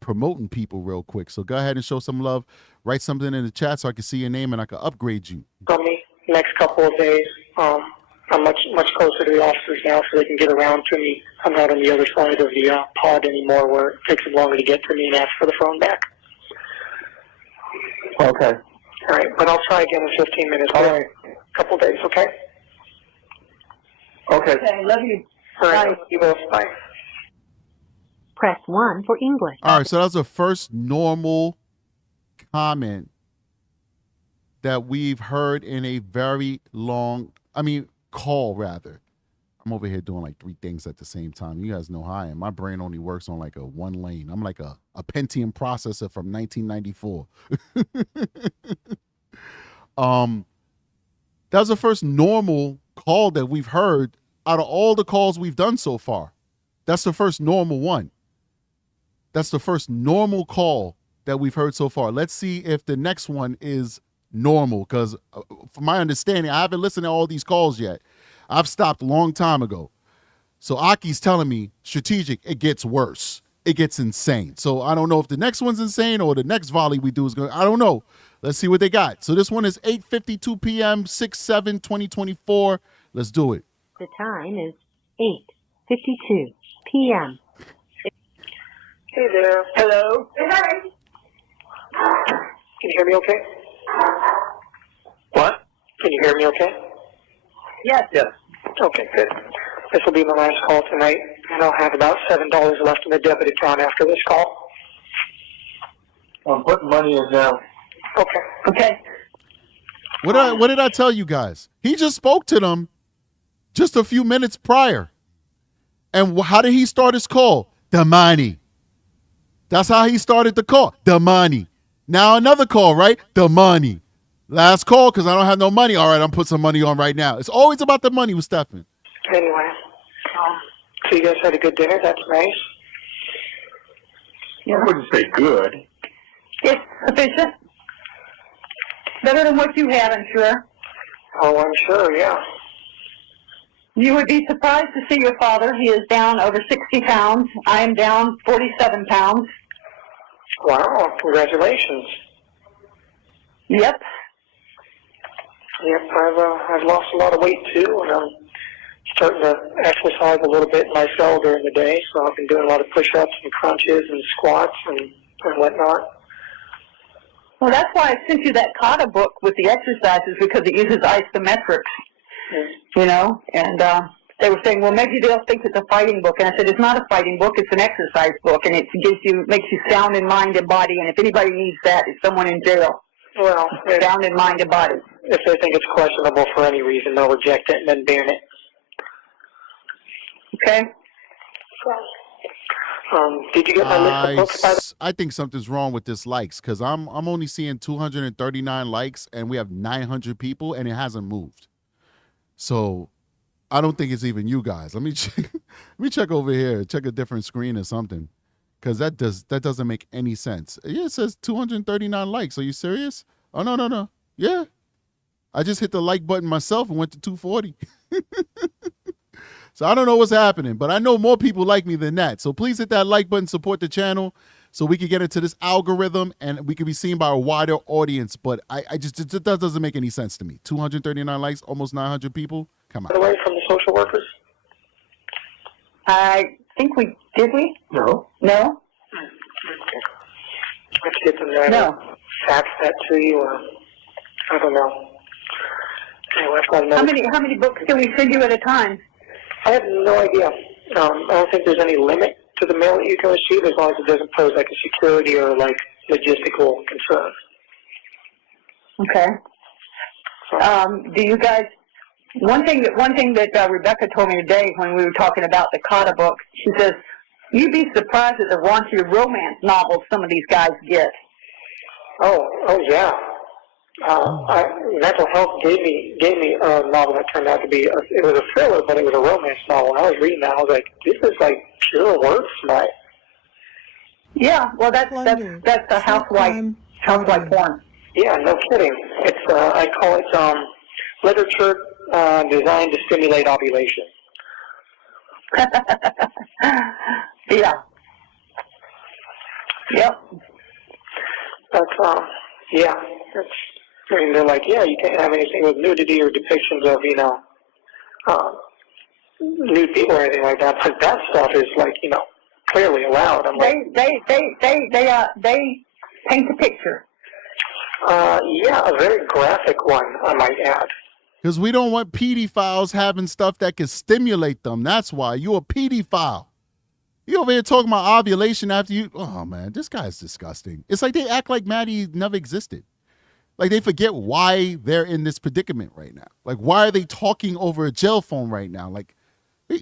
promoting people real quick. So go ahead and show some love. Write something in the chat so I can see your name and I can upgrade you. From me next couple of days. I'm much closer to the officers now, so they can get around to me. I'm not on the other side of the pod anymore, where it takes them longer to get to me and ask for the phone back. Okay. All right, but I'll try again in 15 minutes. All right. A couple of days, okay? Okay. Okay, love you. All right, Bye. you both. Bye. Press 1 for English. All right, so that was the first normal comment that we've heard in a very long, call rather. I'm over here doing like 3 things at the same time. You guys know how I am. My brain only works on like a 1 lane. I'm like a Pentium processor from 1994. That was the first normal call that we've heard out of all the calls we've done so far. That's the first normal one. That's the first normal call that we've heard so far. Let's see if the next one is normal, because from my understanding, I haven't listened to all these calls yet. I've stopped a long time ago. So Aki's telling me, strategic, it gets worse. It gets insane. So I don't know if the next one's insane or the next volley we do is going to, I don't know. Let's see what they got. So this one is 8:52 p.m., 6/7/2024. Let's do it. The time is 8:52 p.m. Hey there. Hello? Can you hear me okay? What? Can you hear me okay? Yes. Yes. Okay, good. This will be my last call tonight, and I'll have about $7 left in the debit account after this call. I'm putting money in now. Okay. Okay. What did I tell you guys? He just spoke to them just a few minutes prior. And how did he start his call? The money. That's how he started the call. The money. Now another call, right? The money. Last call because I don't have no money. All right, I'm putting some money on right now. It's always about the money with Stephan. Anyway, so you guys had a good dinner. That's nice. I wouldn't say good. It's sufficient. Better than what you had, I'm sure. Oh, I'm sure, yeah. You would be surprised to see your father. He is down over 60 pounds. I am down 47 pounds. Wow, congratulations. Yep. Yep, I've lost a lot of weight too, and I'm starting to exercise a little bit myself during the day. So I've been doing a lot of push-ups and crunches and squats and whatnot. Well, that's why I sent you that kata book with the exercises, because it uses isometrics, you know, and they were saying, well, maybe they'll think it's a fighting book. And I said, it's not a fighting book, it's an exercise book, and it makes you sound in mind and body, and if anybody needs that, it's someone in jail. Well, Sound in mind and body. if they think it's questionable for any reason, they'll reject it and then ban it. Okay? Did you get my list of books by the I think something's wrong with this likes, because I'm only seeing 239 likes and we have 900 people and it hasn't moved. So I don't think it's even you guys. Let me check over here, check a different screen or something, because that doesn't make any sense. Yeah, it says 239 likes. Are you serious? Oh no. Yeah, I just hit the like button myself and went to 240. So I don't know what's happening, but I know more people like me than that. So please hit that like button, support the channel, so we can get into this algorithm and we can be seen by a wider audience. But that doesn't make any sense to me. 239 likes, almost 900 people. Come on. way from the social workers? I think did we? No. No? Let's get them there. No. Fax that to you, or I don't know. Anyway, I've got another. How many books can we send you at a time? I have no idea. I don't think there's any limit to the mail that you can receive, as long as it doesn't pose like a security or like logistical concern. Okay. Do you guys? One thing that Rebecca told me today when we were talking about the kata book, she says, "You'd be surprised at the raunchy romance novels some of these guys get." Oh yeah. Mental Health gave me a novel that turned out to be it was a thriller, but it was a romance novel. And I was reading that, I was like, this is like pure word smut. Yeah, well, that's the housewife porn. Yeah, no kidding. It's I call it literature designed to stimulate ovulation. Yeah. Yep. That's yeah. I mean, they're like, yeah, you can't have anything with nudity or depictions of, nude people or anything like that. But that stuff is like, clearly allowed. I'm they paint a picture. Yeah, a very graphic one, I might add. Because we don't want pedophiles having stuff that can stimulate them. That's why. You're a pedophile. You over here talking about ovulation after you. Oh, man, this guy's disgusting. It's like they act like Maddie never existed. Like they forget why they're in this predicament right now. Like, why are they talking over a jail phone right now? Like, I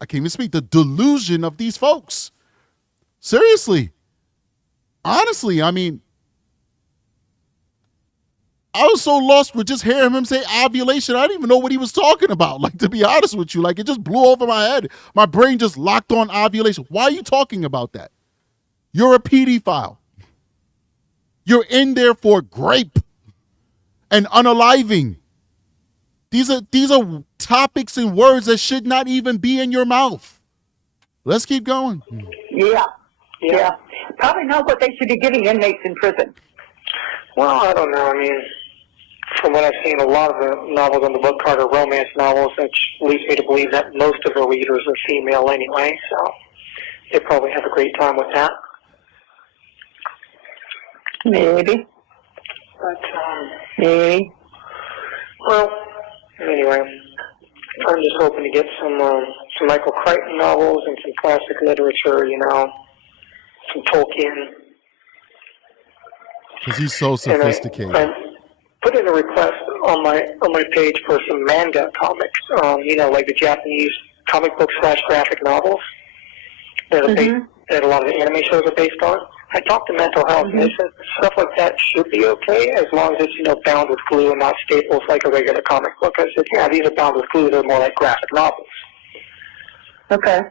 can't even speak. The delusion of these folks. Seriously. Honestly, I mean, I was so lost with just hearing him say ovulation. I didn't even know what he was talking about. Like, to be honest with you, like, it just blew over my head. My brain just locked on ovulation. Why are you talking about that? You're a pedophile. You're in there for grape and unaliving. These are topics and words that should not even be in your mouth. Let's keep going. Yeah. Probably not what they should be giving inmates in prison. Well, I don't know. I mean, from what I've seen, a lot of the novels on the book card are romance novels, which leads me to believe that most of the readers are female anyway, so they probably have a great time with that. Maybe. But, Maybe. well, anyway, I'm just hoping to get some Michael Crichton novels and some classic literature, you know, some Tolkien. Because he's so sophisticated. I put in a request on my page for some manga comics, you know, like the Japanese comic book / graphic novels that a lot of the anime shows are based on. I talked to Mental Health, and they said stuff like that should be okay as long as it's, you know, bound with glue and not staples like a regular comic book. I said, yeah, these are bound with glue. They're more like graphic novels. Okay.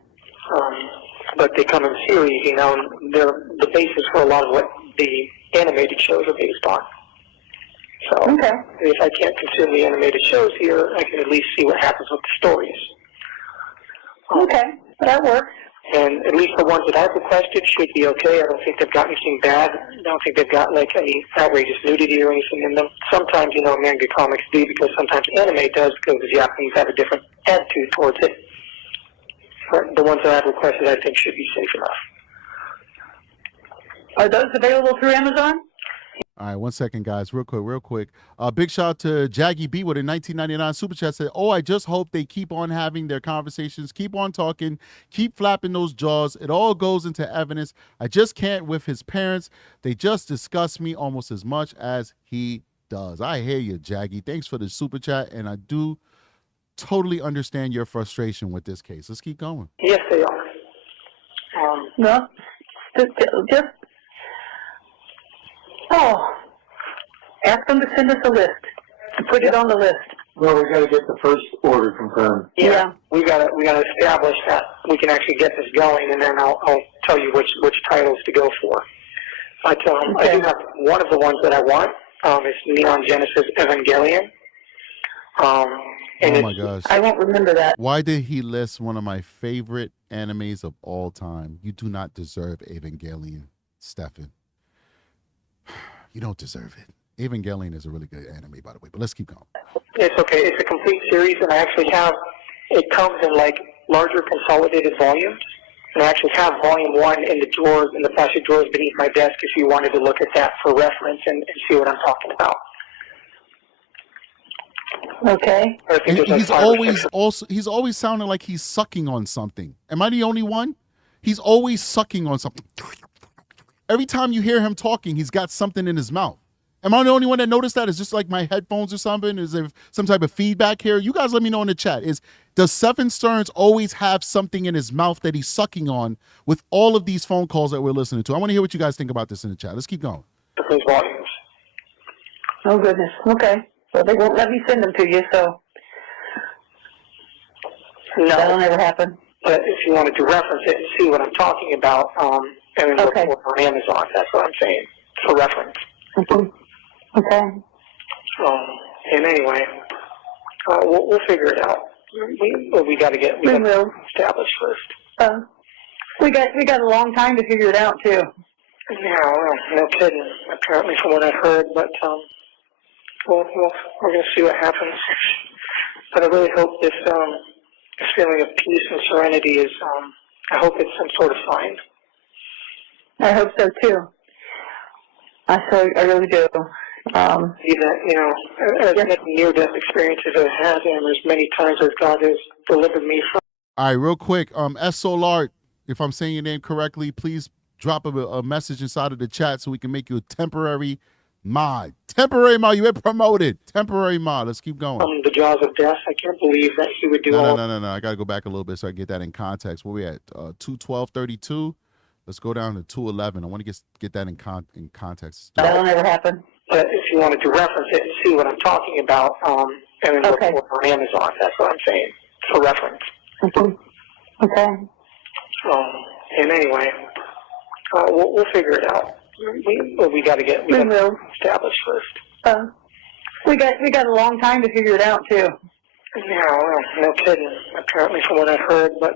But they come in series, you know, and they're the basis for a lot of what the animated shows are based on. So if I can't consume the animated shows here, I can at least see what happens with the stories. Okay, that works. And at least the ones that I've requested should be okay. I don't think they've got anything bad. I don't think they've got, like, any outrageous nudity or anything in them. Sometimes, you know, manga comics do, because sometimes anime does, because the Japanese have a different attitude towards it. But the ones that I've requested, I think, should be safe enough. Are those available through Amazon? All right, 1 second, guys. Real quick. Big shout out to Jaggy B with a 1999 super chat. Said, I just hope they keep on having their conversations, keep on talking, keep flapping those jaws. It all goes into evidence. I just can't with his parents. They just disgust me almost as much as he does. I hear you, Jaggy. Thanks for the super chat, and I do totally understand your frustration with this case. Let's keep going. Yes, they are. No. Just ask them to send us a list. Put it on the list. Well, we got to get the first order confirmed. Yeah. We gotta establish that we can actually get this going, and then I'll tell you which titles to go for. But I do have one of the ones that I want. It's Neon Genesis Evangelion. And oh my gosh. I won't remember that. Why did he list one of my favorite animes of all time? You do not deserve Evangelion, Stephan. You don't deserve it. Evangelion is a really good anime, by the way, but let's keep going. It's okay. It's a complete series, and I actually have, it comes in like larger consolidated volumes, and I actually have volume 1 in the drawers, in the plastic drawers beneath my desk if you wanted to look at that for reference and see what I'm talking about. Okay. And he's always sounding like he's sucking on something. Am I the only one? He's always sucking on something. Every time you hear him talking, he's got something in his mouth. Am I the only one that noticed that? Is just like my headphones or something? Is there some type of feedback here? You guys let me know in the chat. Does Stephan STERNS always have something in his mouth that he's sucking on with all of these phone calls that we're listening to? I want to hear what you guys think about this in the chat. Let's keep going. Those volumes. Oh, goodness. Okay. Well, they won't let me send them to you, so no, that'll never happen. But if you wanted to reference it and see what I'm talking about, and then look for it on Amazon, that's what I'm saying, for reference. Okay. And anyway, we'll figure it out. We got to get established first. We got a long time to figure it out too. Yeah, well, no kidding. Apparently, from what I've heard, but we're going to see what happens. But I really hope this feeling of peace and serenity is. I hope it's some sort of sign. I hope so too. I really do. As many near-death experiences I've had, and as many times as God has delivered me from. All right, real quick. S-Solart, if I'm saying your name correctly, please drop a message inside of the chat so we can make you a temporary mod. Temporary mod. You been promoted. Temporary mod. Let's keep going. From the jaws of death. I can't believe that he would do all. No. I got to go back a little bit so I get that in context. Where we at? 2:12:32. Let's go down to 2:11. I want to get that in context. That'll never happen. But if you wanted to reference it and see what I'm talking about, and then look Okay. for it on Amazon, that's what I'm saying, for reference. Okay. And anyway, we'll figure it out. We got to get We will. established first. We got a long time to figure it out too. Yeah, well, no kidding. Apparently, from what I've heard, but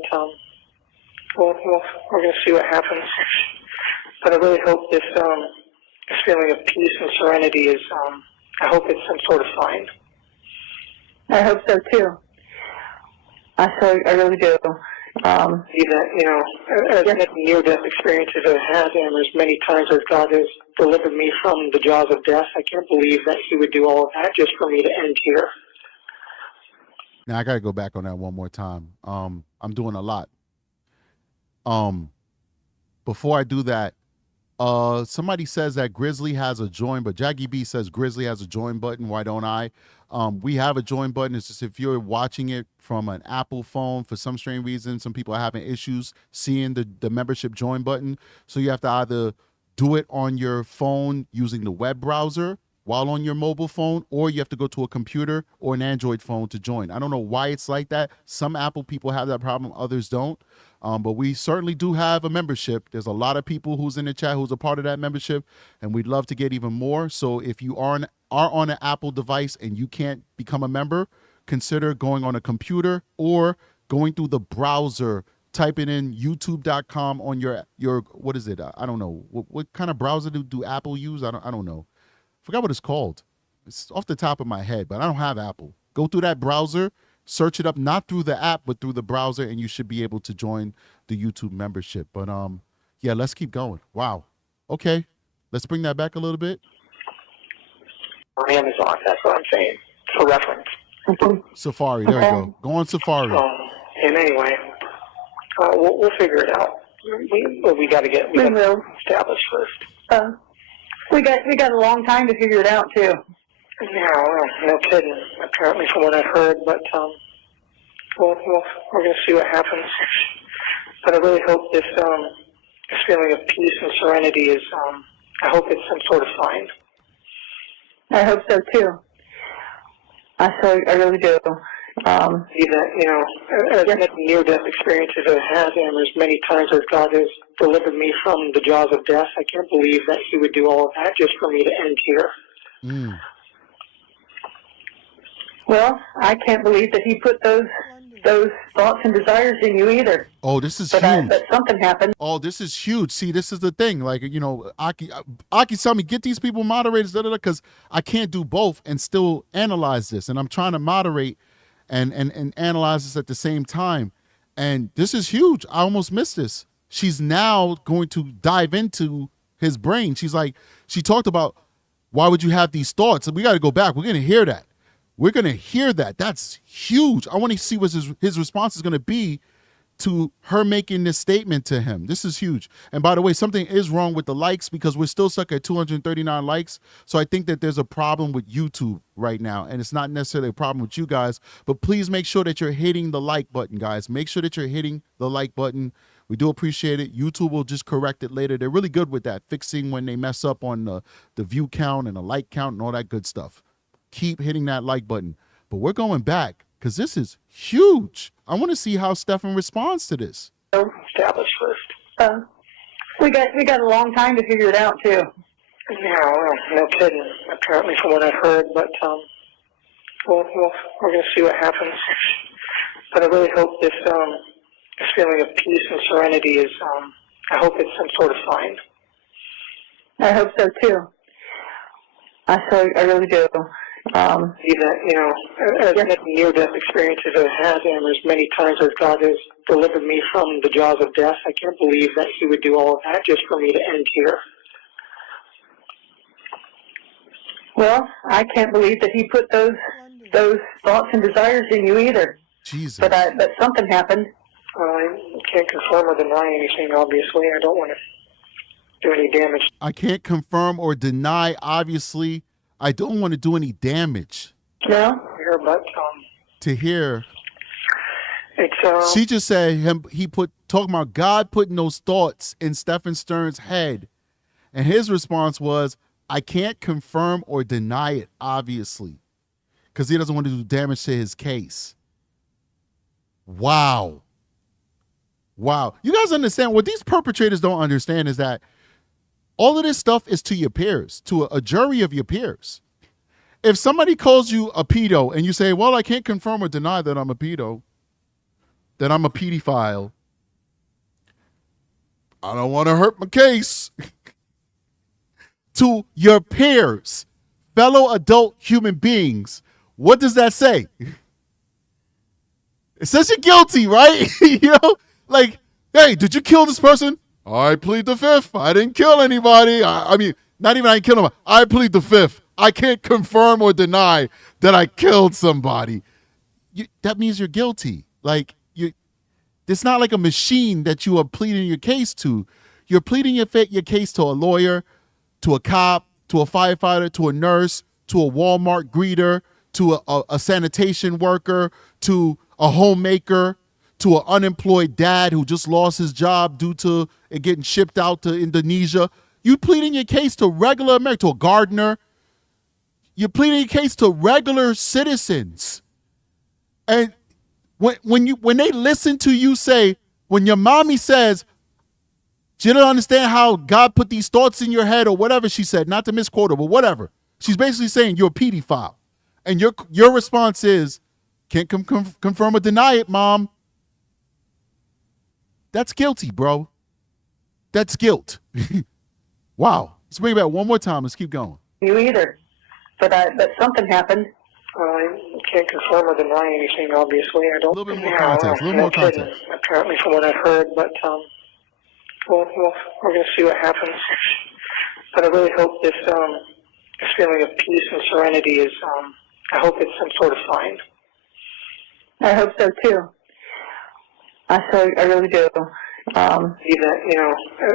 we're going to see what happens. But I really hope this feeling of peace and serenity is. I hope it's some sort of sign. I hope so too. I really do. Even, as many near-death experiences I've had, and as many times as God has delivered me from the jaws of death, I can't believe that he would do all of that just for me to end here. Now I got to go back on that one more time. I'm doing a lot. Before I do that, somebody says that Grizzly has a join, but Jackie B says Grizzly has a join button. Why don't I? We have a join button. It's just if you're watching it from an Apple phone, for some strange reason, some people are having issues seeing the membership join button. So you have to either do it on your phone using the web browser while on your mobile phone, or you have to go to a computer or an Android phone to join. I don't know why it's like that. Some Apple people have that problem, others don't. But we certainly do have a membership. There's a lot of people who's in the chat who's a part of that membership, and we'd love to get even more. So if you are on an Apple device and you can't become a member, consider going on a computer or going through the browser, typing in youtube.com on your what is it? I don't know. What kind of browser do Apple use? I don't know. Forgot what it's called. It's off the top of my head, but I don't have Apple. Go through that browser, search it up, not through the app, but through the browser, and you should be able to join the YouTube membership. But yeah, let's keep going. Wow. Okay. Let's bring that back a little bit. On Amazon, that's what I'm saying, for reference. Safari. There we go. Go on Safari. And anyway, we'll figure it out. We got to get established first. We got a long time to figure it out too. Yeah, well, no kidding. Apparently, from what I've heard, but we're going to see what happens. But I really hope this feeling of peace and serenity is. I hope it's some sort of sign. I hope so too. I really do. Even, as many near-death experiences I've had, and as many times as God has delivered me from the jaws of death, I can't believe that he would do all of that just for me to end here. Mm. Well, I can't believe that he put those thoughts and desires in you either. Oh, this is huge. But something happened. Oh, this is huge. See, this is the thing. Like, Aki tell me, get these people moderators, because I can't do both and still analyze this. And I'm trying to moderate and analyze this at the same time. And this is huge. I almost missed this. She's now going to dive into his brain. She talked about, why would you have these thoughts? And we got to go back. We're going to hear that. We're going to hear that. That's huge. I want to see what his response is going to be to her making this statement to him. This is huge. And by the way, something is wrong with the likes, because we're still stuck at 239 likes. So I think that there's a problem with YouTube right now. And it's not necessarily a problem with you guys, but please make sure that you're hitting the like button, guys. Make sure that you're hitting the like button. We do appreciate it. YouTube will just correct it later. They're really good with that, fixing when they mess up on the view count and the like count and all that good stuff. Keep hitting that like button. But we're going back, because this is huge. I want to see how Stephan responds to this. Established first. We got a long time to figure it out too. Yeah, well, no kidding. Apparently, from what I've heard, but we're going to see what happens. But I really hope this feeling of peace and serenity is. I hope it's some sort of sign. I hope so too. I really do. Even, as many near-death experiences I've had, and as many times as God has delivered me from the jaws of death, I can't believe that he would do all of that just for me to end here. Well, I can't believe that he put those thoughts and desires in you either. Jesus. But something happened. I can't confirm or deny anything, obviously. I don't want to do any damage. I can't confirm or deny, obviously. I don't want to do any damage. No? Here, but To hear, it's she just said talking about God putting those thoughts in Stephan STERNS' head. And his response was, I can't confirm or deny it, obviously, because he doesn't want to do damage to his case. Wow. You guys understand what these perpetrators don't understand is that all of this stuff is to your peers, to a jury of your peers. If somebody calls you a pedo and you say, well, I can't confirm or deny that I'm a pedo, that I'm a pedophile, I don't want to hurt my case. To your peers, fellow adult human beings, what does that say? It says you're guilty, right? You know, like, hey, did you kill this person? I plead the fifth. I didn't kill anybody. I mean, not even I didn't kill him. I plead the fifth. I can't confirm or deny that I killed somebody. That means you're guilty. Like, it's not like a machine that you are pleading your case to. You're pleading your case to a lawyer, to a cop, to a firefighter, to a nurse, to a Walmart greeter, to a sanitation worker, to a homemaker, to an unemployed dad who just lost his job due to it getting shipped out to Indonesia. You pleading your case to regular Americans, to a gardener. You're pleading your case to regular citizens. And when they listen to you say, when your mommy says, she don't understand how God put these thoughts in your head or whatever she said, not to misquote her, but whatever. She's basically saying you're a pedophile. And your response is, can't confirm or deny it, Mom. That's guilty, bro. That's guilt. Wow. Let's bring it back one more time. Let's keep going. You either. But something happened. I can't confirm or deny anything, obviously. I don't. A little bit more context. A little more context. Apparently, from what I've heard, but well, we're going to see what happens. But I really hope this feeling of peace and serenity is. I hope it's some sort of sign. I hope so too. I really do. Even,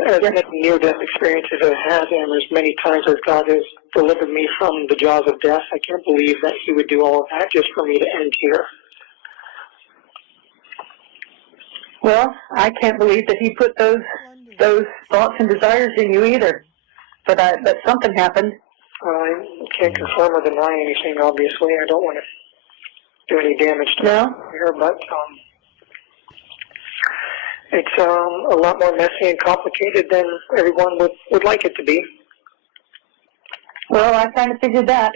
as many near-death experiences I've had, and as many times as God has delivered me from the jaws of death, I can't believe that He would do all of that just for me to end here. Well, I can't believe that He put those thoughts and desires in you either. But something happened. I can't confirm or deny anything, obviously. I don't want to do any damage to here, but it's a lot more messy and complicated than everyone would like it to be. Well, I kind of figured that.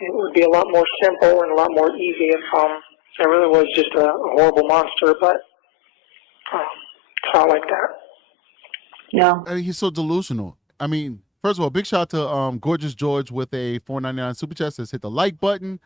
It would be a lot more simple and a lot more easy if I really was just a horrible monster, but it's not like that. No. I mean, he's so delusional. I mean, first of all, big shout out to Gorgeous George with a $4.99 super chat. Says hit the like button.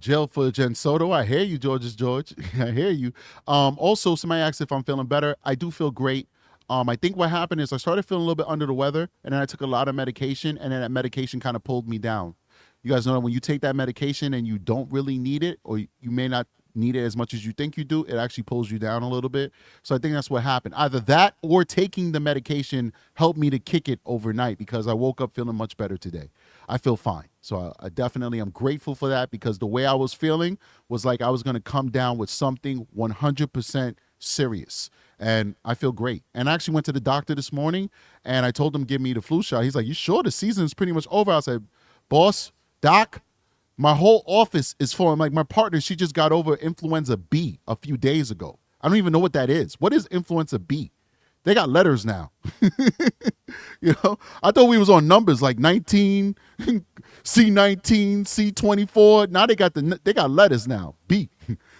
Jail for Jen Soto. I hear you, Gorgeous George. I hear you. Also, somebody asked if I'm feeling better. I do feel great. I think what happened is I started feeling a little bit under the weather, and then I took a lot of medication, and then that medication kind of pulled me down. You guys know that when you take that medication and you don't really need it, or you may not need it as much as you think you do, it actually pulls you down a little bit. So I think that's what happened. Either that or taking the medication helped me to kick it overnight, because I woke up feeling much better today. I feel fine. So I definitely am grateful for that, because the way I was feeling was like I was going to come down with something 100% serious. And I feel great. And I actually went to the doctor this morning, and I told him to give me the flu shot. He's like, you sure the season's pretty much over? I said, boss, doc, my whole office is full. I'm like, my partner, she just got over influenza B a few days ago. I don't even know what that is. What is influenza B? They got letters now. You know, I thought we was on numbers like 19, C19, C24. Now they got letters now, B.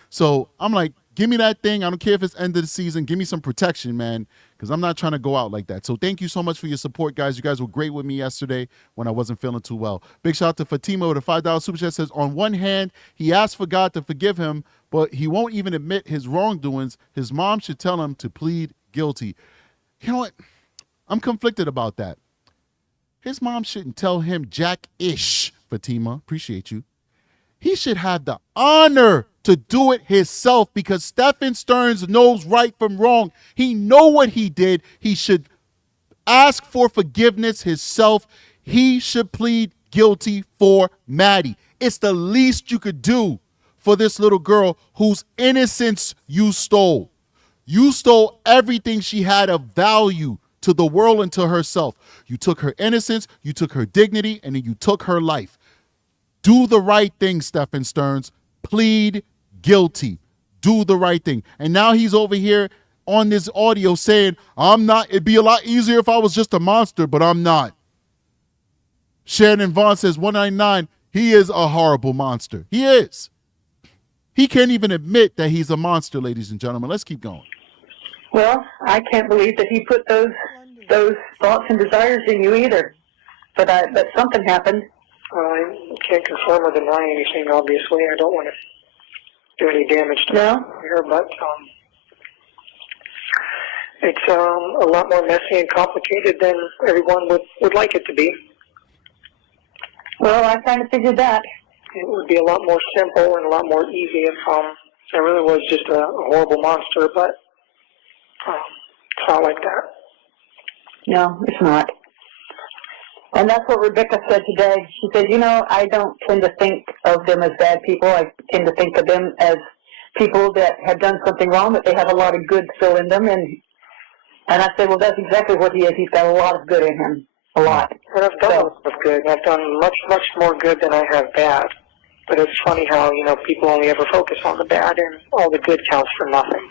So I'm like, give me that thing. I don't care if it's end of the season. Give me some protection, man, because I'm not trying to go out like that. So thank you so much for your support, guys. You guys were great with me yesterday when I wasn't feeling too well. Big shout out to Fatima with a $5 super chat. Says, on one hand, he asked for God to forgive him, but he won't even admit his wrongdoings. His mom should tell him to plead guilty. You know what? I'm conflicted about that. His mom shouldn't tell him jack-ish, Fatima. Appreciate you. He should have the honor to do it himself, because Stephan STERNS knows right from wrong. He know what he did. He should ask for forgiveness himself. He should plead guilty for Maddie. It's the least you could do for this little girl whose innocence you stole. You stole everything she had of value to the world and to herself. You took her innocence, you took her dignity, and then you took her life. Do the right thing, Stephan STERNS. Plead guilty. Do the right thing. And now he's over here on this audio saying, I'm not, it'd be a lot easier if I was just a monster, but I'm not. Shannon Vaughn says 199, he is a horrible monster. He is. He can't even admit that he's a monster, ladies and gentlemen. Let's keep going. Well, I can't believe that he put those thoughts and desires in you either. But something happened. I can't confirm or deny anything, obviously. I don't want to do any damage to her, but it's a lot more messy and complicated than everyone would like it to be. Well, I kind of figured that. It would be a lot more simple and a lot more easy if I really was just a horrible monster, but it's not like that. No, it's not. And that's what Rebecca said today. She said, I don't tend to think of them as bad people. I tend to think of them as people that have done something wrong, but they have a lot of good still in them. And I said, well, that's exactly what he is. He's got a lot of good in him. A lot. And I've done a lot of good. I've done much, much more good than I have bad. But it's funny how, people only ever focus on the bad and all the good counts for nothing.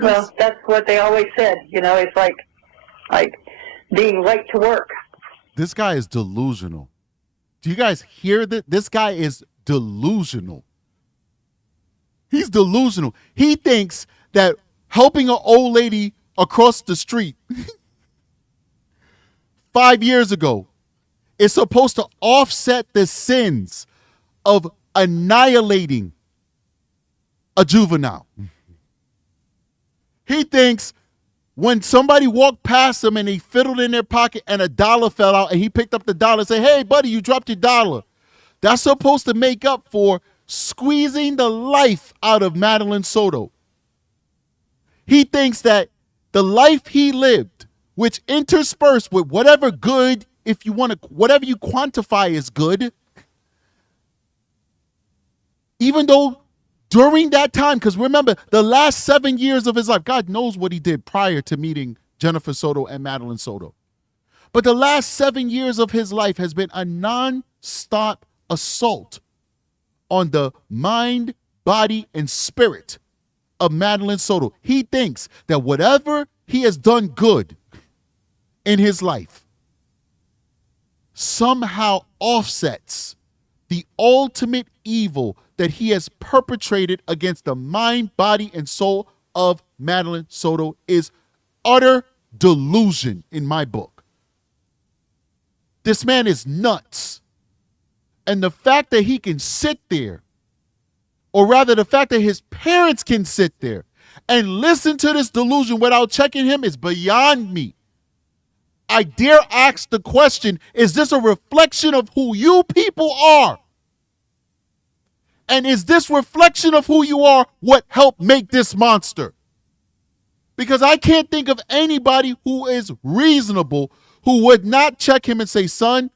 Well, that's what they always said. It's like being late to work. This guy is delusional. Do you guys hear that? This guy is delusional. He's delusional. He thinks that helping an old lady across the street 5 years ago is supposed to offset the sins of annihilating a juvenile. He thinks when somebody walked past him and he fiddled in their pocket and $1 fell out and he picked up the dollar and said, hey, buddy, you dropped your $1. That's supposed to make up for squeezing the life out of Madeline Soto. He thinks that the life he lived, which interspersed with whatever good, if you want to, whatever you quantify as good, even though during that time, because remember, the last 7 years of his life, God knows what he did prior to meeting Jennifer Soto and Madeline Soto. But the last 7 years of his life has been a non-stop assault on the mind, body, and spirit of Madeline Soto. He thinks that whatever he has done good in his life somehow offsets the ultimate evil that he has perpetrated against the mind, body, and soul of Madeline Soto is utter delusion in my book. This man is nuts. And the fact that he can sit there, or rather the fact that his parents can sit there and listen to this delusion without checking him is beyond me. I dare ask the question, is this a reflection of who you people are? And is this reflection of who you are what helped make this monster? Because I can't think of anybody who is reasonable who would not check him and say, son,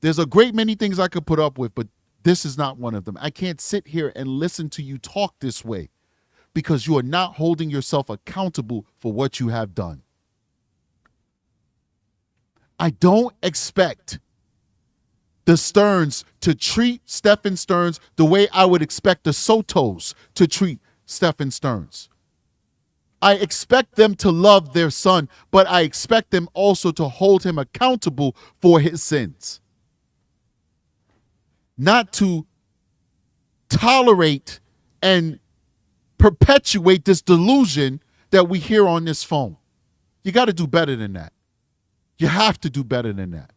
there's a great many things I could put up with, but this is not one of them. I can't sit here and listen to you talk this way because you are not holding yourself accountable for what you have done. I don't expect the Sterns to treat Stephan STERNS the way I would expect the Sotos to treat Stephan STERNS. I expect them to love their son, but I expect them also to hold him accountable for his sins. Not to tolerate and perpetuate this delusion that we hear on this phone. You got to do better than that. You have to do better than that.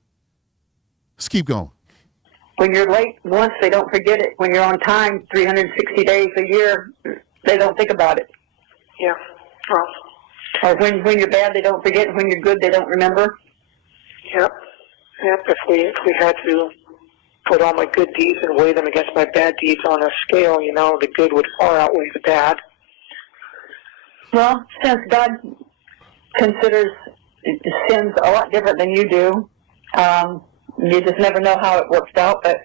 Let's keep going. When you're late once, they don't forget it. When you're on time, 360 days a year, they don't think about it. Yeah. Or when you're bad, they don't forget. When you're good, they don't remember. Yep. If we had to put all my good deeds and weigh them against my bad deeds on a scale, the good would far outweigh the bad. Well, since God considers sins a lot different than you do. You just never know how it works out, but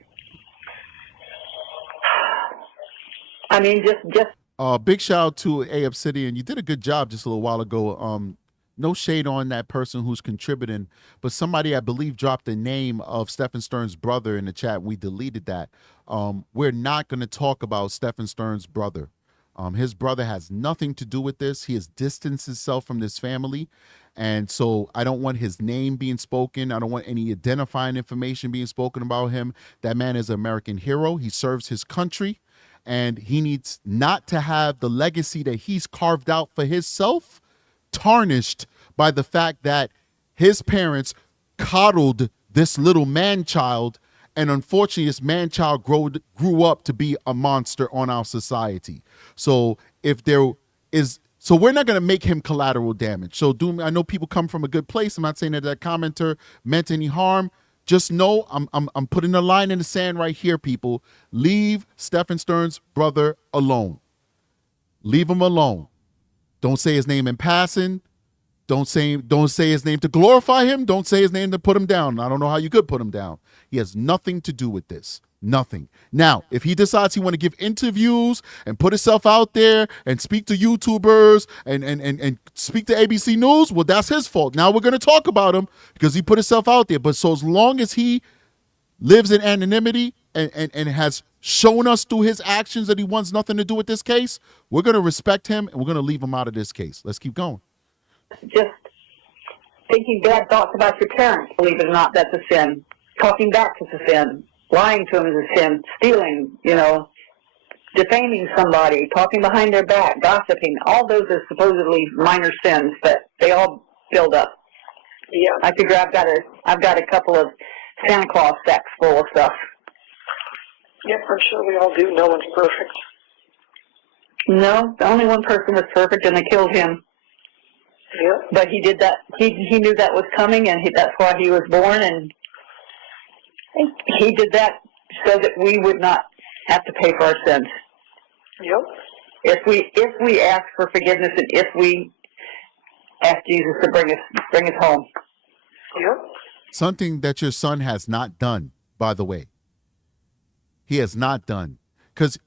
I mean, just. Big shout out to A Obsidian. You did a good job just a little while ago. No shade on that person who's contributing, but somebody I believe dropped the name of Stephan STERNS' brother in the chat. We deleted that. We're not going to talk about Stephan STERNS' brother. His brother has nothing to do with this. He has distanced himself from this family. And so I don't want his name being spoken. I don't want any identifying information being spoken about him. That man is an American hero. He serves his country, and he needs not to have the legacy that he's carved out for himself tarnished by the fact that his parents coddled this little man-child, and unfortunately this man-child grew up to be a monster on our society. So if there is, so we're not going to make him collateral damage. So I know people come from a good place. I'm not saying that commenter meant any harm. Just know I'm putting a line in the sand right here, people. Leave Stephan STERNS' brother alone. Leave him alone. Don't say his name in passing. Don't say his name to glorify him. Don't say his name to put him down. I don't know how you could put him down. He has nothing to do with this. Nothing. Now, if he decides he want to give interviews and put himself out there and speak to YouTubers and speak to ABC News, well, that's his fault. Now we're going to talk about him because he put himself out there. But so as long as he lives in anonymity and has shown us through his actions that he wants nothing to do with this case, we're going to respect him and we're going to leave him out of this case. Let's keep going. Just thinking bad thoughts about your parents, believe it or not, that's a sin. Talking back is a sin. Lying to them is a sin. Stealing, defaming somebody, talking behind their back, gossiping, all those are supposedly minor sins, but they all build up. Yeah, I figure I've got a couple of Santa Claus sacks full of stuff. Yeah, I'm sure we all do. No one's perfect. No, only one person was perfect, and they killed him. Yeah. But he did that. He knew that was coming, and that's why he was born, and he did that so that we would not have to pay for our sins. Yep. If we ask for forgiveness, and if we ask Jesus to bring us home. Yep. Something that your son has not done, by the way. He has not done, because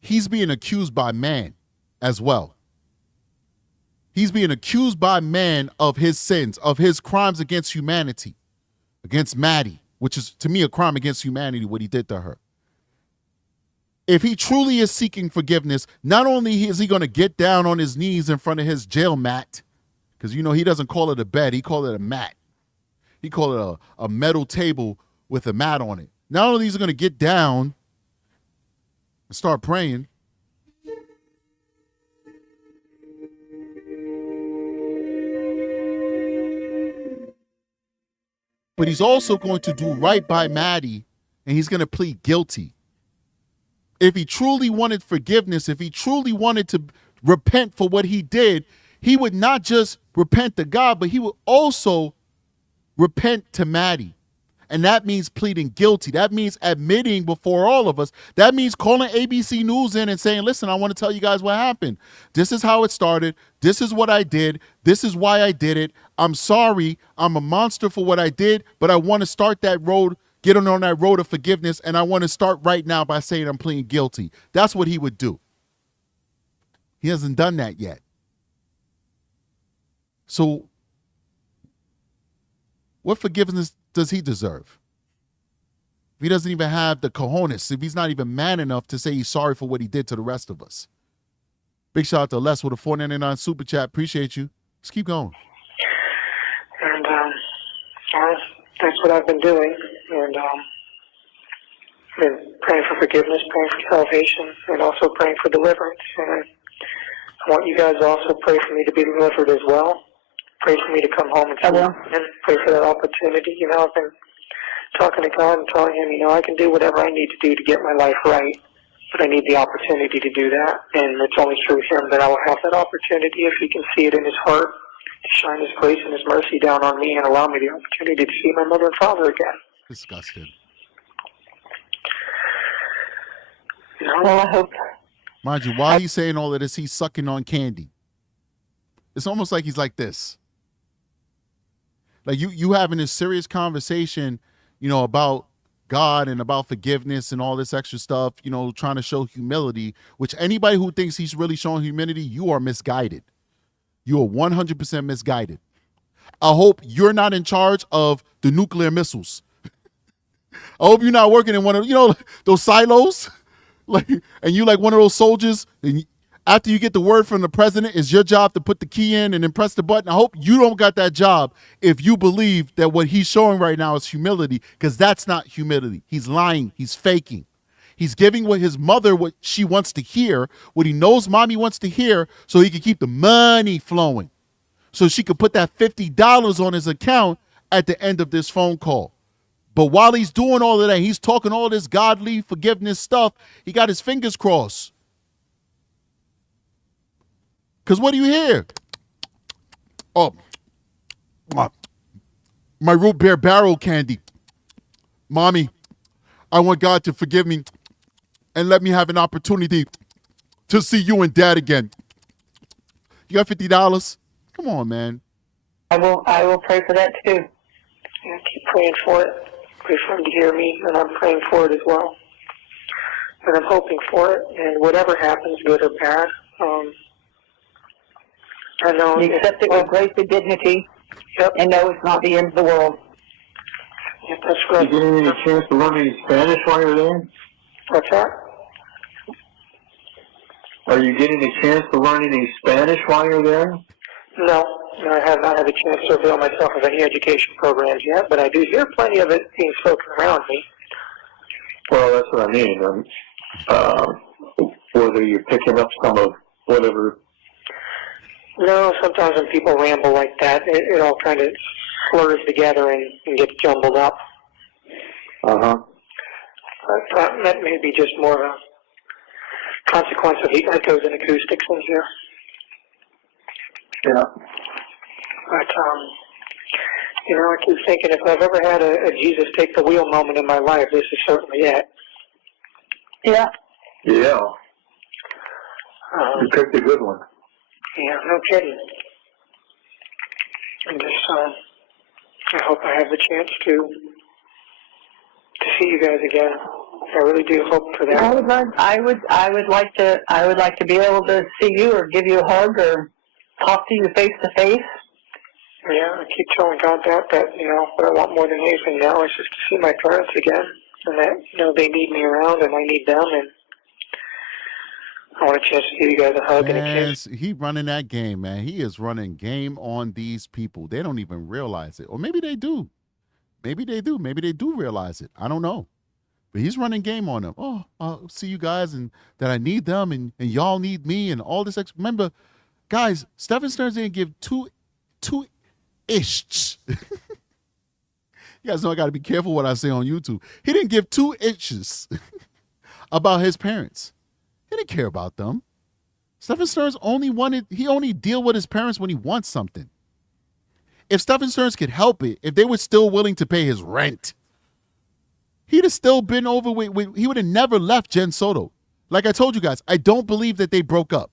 he's being accused by man as well. He's being accused by man of his sins, of his crimes against humanity, against Maddie, which is, to me, a crime against humanity, what he did to her. If he truly is seeking forgiveness, not only is he going to get down on his knees in front of his jail mat, because, he doesn't call it a bed, he called it a mat. He called it a metal table with a mat on it. Not only is he going to get down and start praying, but he's also going to do right by Maddie, and he's going to plead guilty. If he truly wanted forgiveness, if he truly wanted to repent for what he did, he would not just repent to God, but he would also repent to Maddie. And that means pleading guilty. That means admitting before all of us. That means calling ABC News in and saying, listen, I want to tell you guys what happened. This is how it started. This is what I did. This is why I did it. I'm sorry. I'm a monster for what I did, but I want to start that road, get on that road of forgiveness, and I want to start right now by saying I'm pleading guilty. That's what he would do. He hasn't done that yet. So what forgiveness does he deserve? If he doesn't even have the cojones, if he's not even man enough to say he's sorry for what he did to the rest of us. Big shout out to Les with a $4.99 super chat. Appreciate you. Let's keep going. And that's what I've been doing. And been praying for forgiveness, praying for salvation, and also praying for deliverance. And I want you guys to also pray for me to be delivered as well. Pray for me to come home and pray for that opportunity. I've been talking to God and telling him, I can do whatever I need to do to get my life right, but I need the opportunity to do that. And it's only through him that I will have that opportunity if he can see it in his heart, to shine his grace and his mercy down on me and allow me the opportunity to see my mother and father again. Disgusting. Well, I hope. Mind you, while he's saying all of this, he's sucking on candy. It's almost like he's like this. Like you having this serious conversation, about God and about forgiveness and all this extra stuff, trying to show humility, which anybody who thinks he's really showing humility, you are misguided. You are 100% misguided. I hope you're not in charge of the nuclear missiles. I hope you're not working in one of, those silos. And you like one of those soldiers, and after you get the word from the president, it's your job to put the key in and then press the button. I hope you don't got that job if you believe that what he's showing right now is humility, because that's not humility. He's lying. He's faking. He's giving his mother what she wants to hear, what he knows mommy wants to hear, so he can keep the money flowing, so she could put that $50 on his account at the end of this phone call. But while he's doing all of that, he's talking all this godly forgiveness stuff, he got his fingers crossed. Because what do you hear? Oh, my root beer barrel candy. Mommy, I want God to forgive me and let me have an opportunity to see you and Dad again. You got $50? Come on, man. I will pray for that too. Yeah, keep praying for it. Pray for him to hear me, and I'm praying for it as well. And I'm hoping for it, and whatever happens, good or bad, I know. You accept it with grace and dignity, and know it's not the end of the world. Yep, that's right. You getting any chance to learn any Spanish while you're there? What's that? Are you getting a chance to learn any Spanish while you're there? No, I have not had a chance to avail myself of any education programs yet, but I do hear plenty of it being spoken around me. Well, that's what I mean. Whether you're picking up some of whatever. No, sometimes when people ramble like that, it all kind of slurs together and gets jumbled up. Uh-huh. That may be just more of a consequence of the echoes and acoustics in here. Yeah. But, I keep thinking if I've ever had a Jesus take the wheel moment in my life, this is certainly it. Yeah. Yeah. You picked a good one. Yeah, no kidding. And just, I hope I have the chance to see you guys again. I really do hope for that. I would like to be able to see you or give you a hug or talk to you face to face. Yeah, I keep telling God that what I want more than anything now is just to see my parents again, and that, they need me around and I need them, and I want a chance to give you guys a hug and a kiss. He running that game, man. He is running game on these people. They don't even realize it. Or maybe they do. Maybe they do. Maybe they do realize it. I don't know. But he's running game on them. Oh, I'll see you guys, and that I need them, and y'all need me, and all this. Remember, guys, Stephan STERNS didn't give two-ish. You guys know I got to be careful what I say on YouTube. He didn't give 2 inches about his parents. He didn't care about them. Stephan STERNS only deal with his parents when he wants something. If Stephan STERNS could help it, if they were still willing to pay his rent, he'd have still been over with, he would have never left Jen Soto. Like I told you guys, I don't believe that they broke up.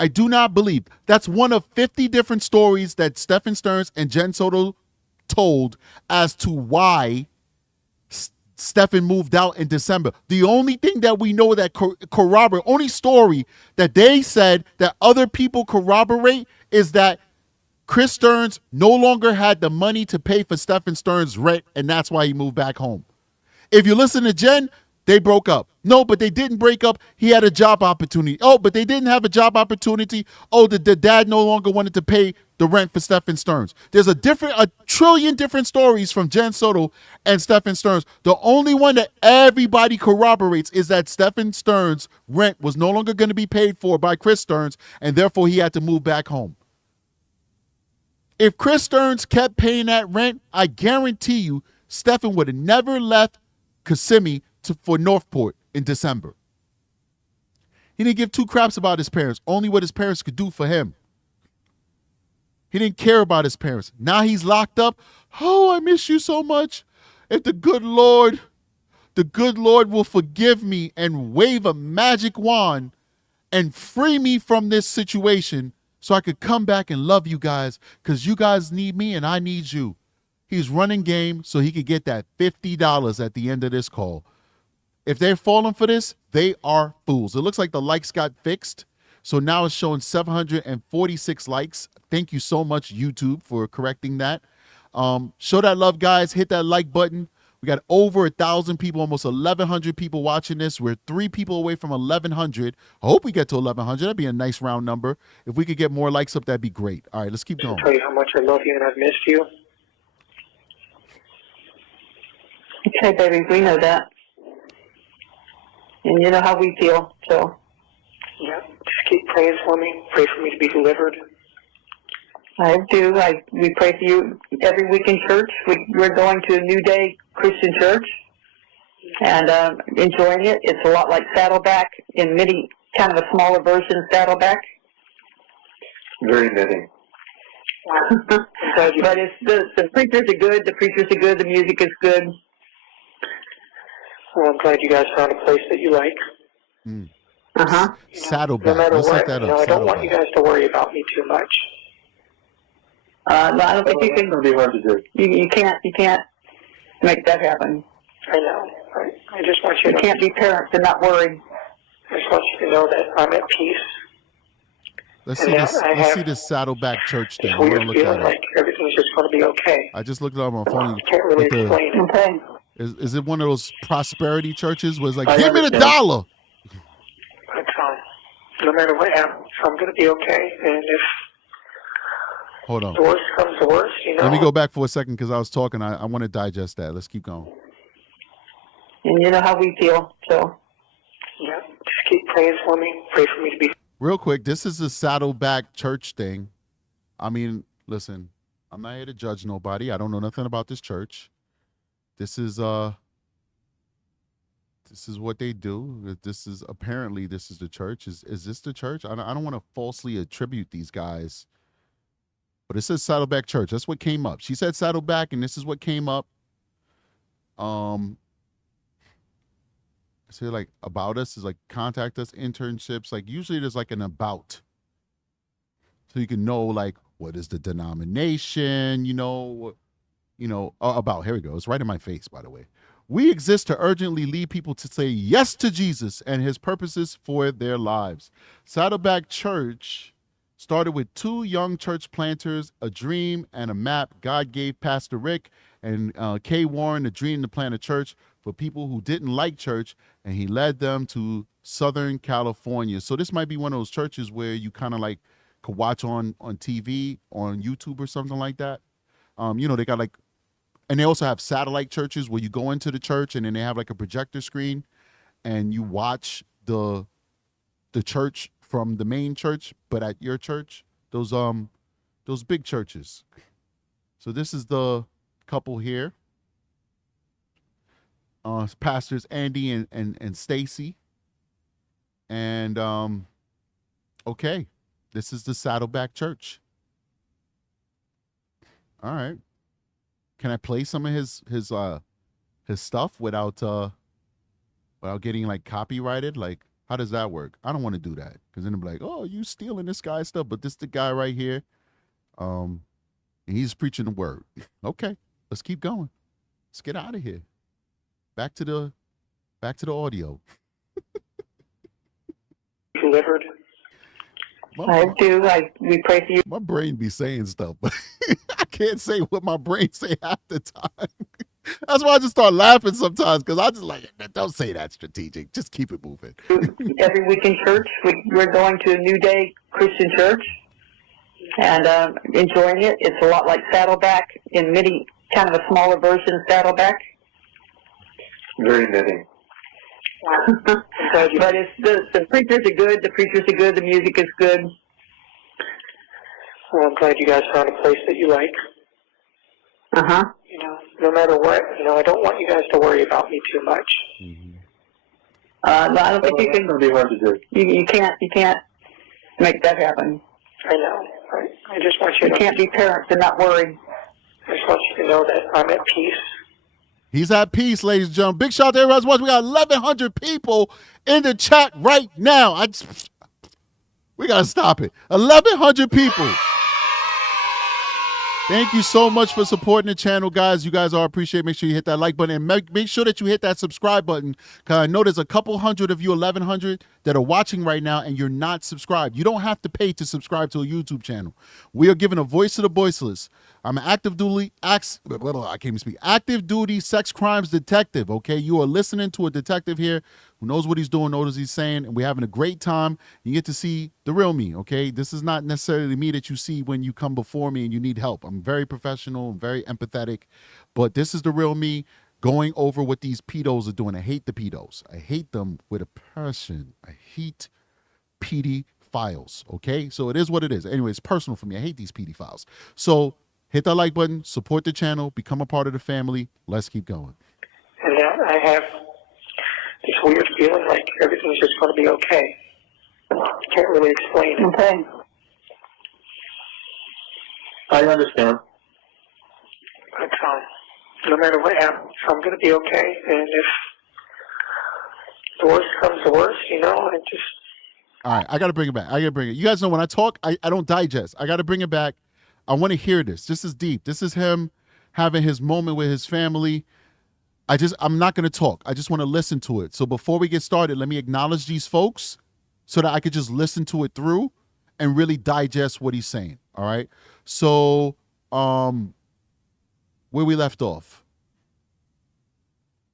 I do not believe. That's one of 50 different stories that Stephan STERNS and Jen Soto told as to why Stephan moved out in December. The only thing that we know that corroborate, only story that they said that other people corroborate is that Chris Stearns no longer had the money to pay for Stephan STERNS' rent, and that's why he moved back home. If you listen to Jen, they broke up. No, but they didn't break up. He had a job opportunity. Oh, but they didn't have a job opportunity. Oh, the dad no longer wanted to pay the rent for Stephan STERNS. There's a trillion different stories from Jen Soto and Stephan STERNS. The only one that everybody corroborates is that Stephan STERNS' rent was no longer going to be paid for by Chris Stearns, and therefore he had to move back home. If Chris Stearns kept paying that rent, I guarantee you Stephan would have never left Kissimmee for Northport in December. He didn't give 2 craps about his parents, only what his parents could do for him. He didn't care about his parents. Now he's locked up. Oh, I miss you so much. If the good Lord will forgive me and wave a magic wand and free me from this situation, so I could come back and love you guys because you guys need me and I need you. He's running game so he could get that $50 at the end of this call. If they're falling for this, they are fools. It looks like the likes got fixed. So now it's showing 746 likes. Thank you so much, YouTube, for correcting that. Show that love, guys. Hit that like button. We got over 1,000 people, almost 1,100 people watching this. We're 3 people away from 1,100. I hope we get to 1,100. That'd be a nice round number. If we could get more likes up, that'd be great. All right, let's keep going. I'll tell you how much I love you and I've missed you. Okay, baby, we know that. And you know how we feel, so. Yeah, just keep praying for me. Pray for me to be delivered. I do. We pray for you every week in church. We're going to a New Day Christian church and enjoying it. It's a lot like Saddleback in many, kind of a smaller version of Saddleback. Very knitting. But it's the preachers are good. The preachers are good. The music is good. Well, I'm glad you guys found a place that you like. Uh-huh. Saddleback. No matter Let's what, look that up. I don't want Saddleback. you guys to worry about me too much. No, I don't think you It's can. going to be hard to do. You can't make that happen. I know. I just want you You to. can't be parents and not worry. I just want you to know that I'm at peace. Let's And see now this. I Let's have see this Saddleback church thing. This I'm weird gonna look feeling that up. like everything's just going to be okay. I just looked it up on my phone. I can't really With the- explain it. Okay. Is it one of those prosperity churches where it's like, I give me the understand. dollar? But no matter what happens, I'm going to be okay. And if Hold on. the worst comes to worst, Let me go back for a second because I was talking. I want to digest that. Let's keep going. And you know how we feel, so. Yeah, just keep praying for me. Pray for me to be. Real quick, this is the Saddleback church thing. I mean, listen, I'm not here to judge nobody. I don't know nothing about this church. This is what they do. This is apparently this is the church. Is this the church? I don't want to falsely attribute these guys. But it says Saddleback Church. That's what came up. She said Saddleback, and this is what came up. So like about us is like contact us, internships. Like usually there's like an about. So you can know like what is the denomination, about. Here we go. It's right in my face, by the way. We exist to urgently lead people to say yes to Jesus and his purposes for their lives. Saddleback Church started with 2 young church planters, a dream and a map. God gave Pastor Rick and Kay Warren a dream to plant a church for people who didn't like church, and he led them to Southern California. So this might be one of those churches where you kind of like could watch on TV, on YouTube or something like that. They got like, and they also have satellite churches where you go into the church and then they have like a projector screen and you watch the church from the main church, but at your church, those big churches. So this is the couple here. Pastors Andy and Stacy. And okay. This is the Saddleback Church. All right. Can I play some of his stuff without getting like copyrighted? Like, how does that work? I don't want to do that because then they'll be like, "Oh, you stealing this guy's stuff." But this is the guy right here. And he's preaching the word. Okay, let's keep going. Let's get out of here. Back to the audio. Delivered. I do. We pray for you. My brain be saying stuff, but I can't say what my brain say half the time. That's why I just start laughing sometimes because I just like, don't say that strategic. Just keep it moving. Every week in church. We're going to a New Day Christian church and enjoying it. It's a lot like Saddleback in many, kind of a smaller version of Saddleback. Very knitting. But it's the preachers are good. The preachers are good. The music is good. Well, I'm glad you guys found a place that you like. Uh-huh. No matter what, I don't want you guys to worry about me too much. No, I don't think you It's can. going to be hard to do. You can't make that happen. I know. I just want you You to. can't be parents and not worry. I just want you to know that I'm at peace. He's at peace, ladies and gentlemen. Big shout out to everybody watching. We got 1,100 people in the chat right now. We got to stop it. 1,100 people. Thank you so much for supporting the channel, guys. You guys are appreciated. Make sure you hit that like button and make sure that you hit that subscribe button, because I know there's a couple hundred of you, 1,100, that are watching right now and you're not subscribed. You don't have to pay to subscribe to a YouTube channel. We are giving a voice to the voiceless. I'm an active duty sex crimes detective, okay? You are listening to a detective here who knows what he's doing, knows what he's saying, and we're having a great time. You get to see the real me, okay? This is not necessarily me that you see when you come before me and you need help. I'm very professional, very empathetic, but this is the real me going over what these pedos are doing. I hate the pedos. I hate them with a passion. I hate pedophiles, okay? So it is what it is. Anyway, it's personal for me. I hate these pedophiles. So hit that like button, support the channel, become a part of the family. Let's keep going. And I have this weird feeling like everything's just going to be okay. Can't really explain it. Okay. I understand. But no matter what happens, I'm going to be okay. And if the worst comes to worst, you know, I just... All right, I got to bring it back. You guys know when I talk, I don't digest. I got to bring it back. I want to hear this. This is deep. This is him having his moment with his family. I'm not going to talk. I just want to listen to it. So before we get started, let me acknowledge these folks so that I could just listen to it through and really digest what he's saying. All right. So where we left off.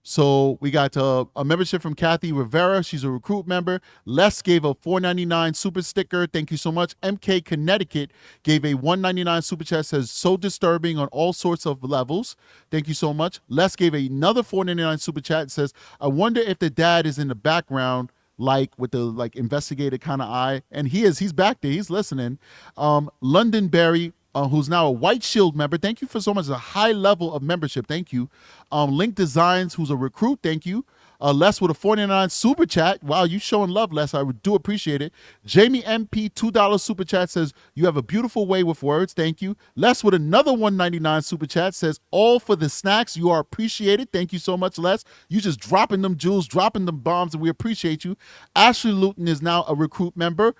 So we got a membership from Kathy Rivera. She's a recruit member. Les gave a $4.99 super sticker. Thank you so much. MK Connecticut gave a $1.99 super chat. Says, so disturbing on all sorts of levels. Thank you so much. Les gave another $4.99 super chat. Says, I wonder if the dad is in the background, like with the investigator kind of eye. And he is. He's back there. He's listening. London Berry, who's now a White Shield member. Thank you for so much. A high level of membership. Thank you. Link Designs, who's a recruit. Thank you. Les with a $4.99 super chat. Wow, you showing love, Les. I do appreciate it. Jamie MP, $2 super chat says, you have a beautiful way with words. Thank you. Les with another $1.99 super chat says, all for the snacks. You are appreciated. Thank you so much, Les. You just dropping them jewels, dropping them bombs, and we appreciate you. Ashley Luton is now a recruit member.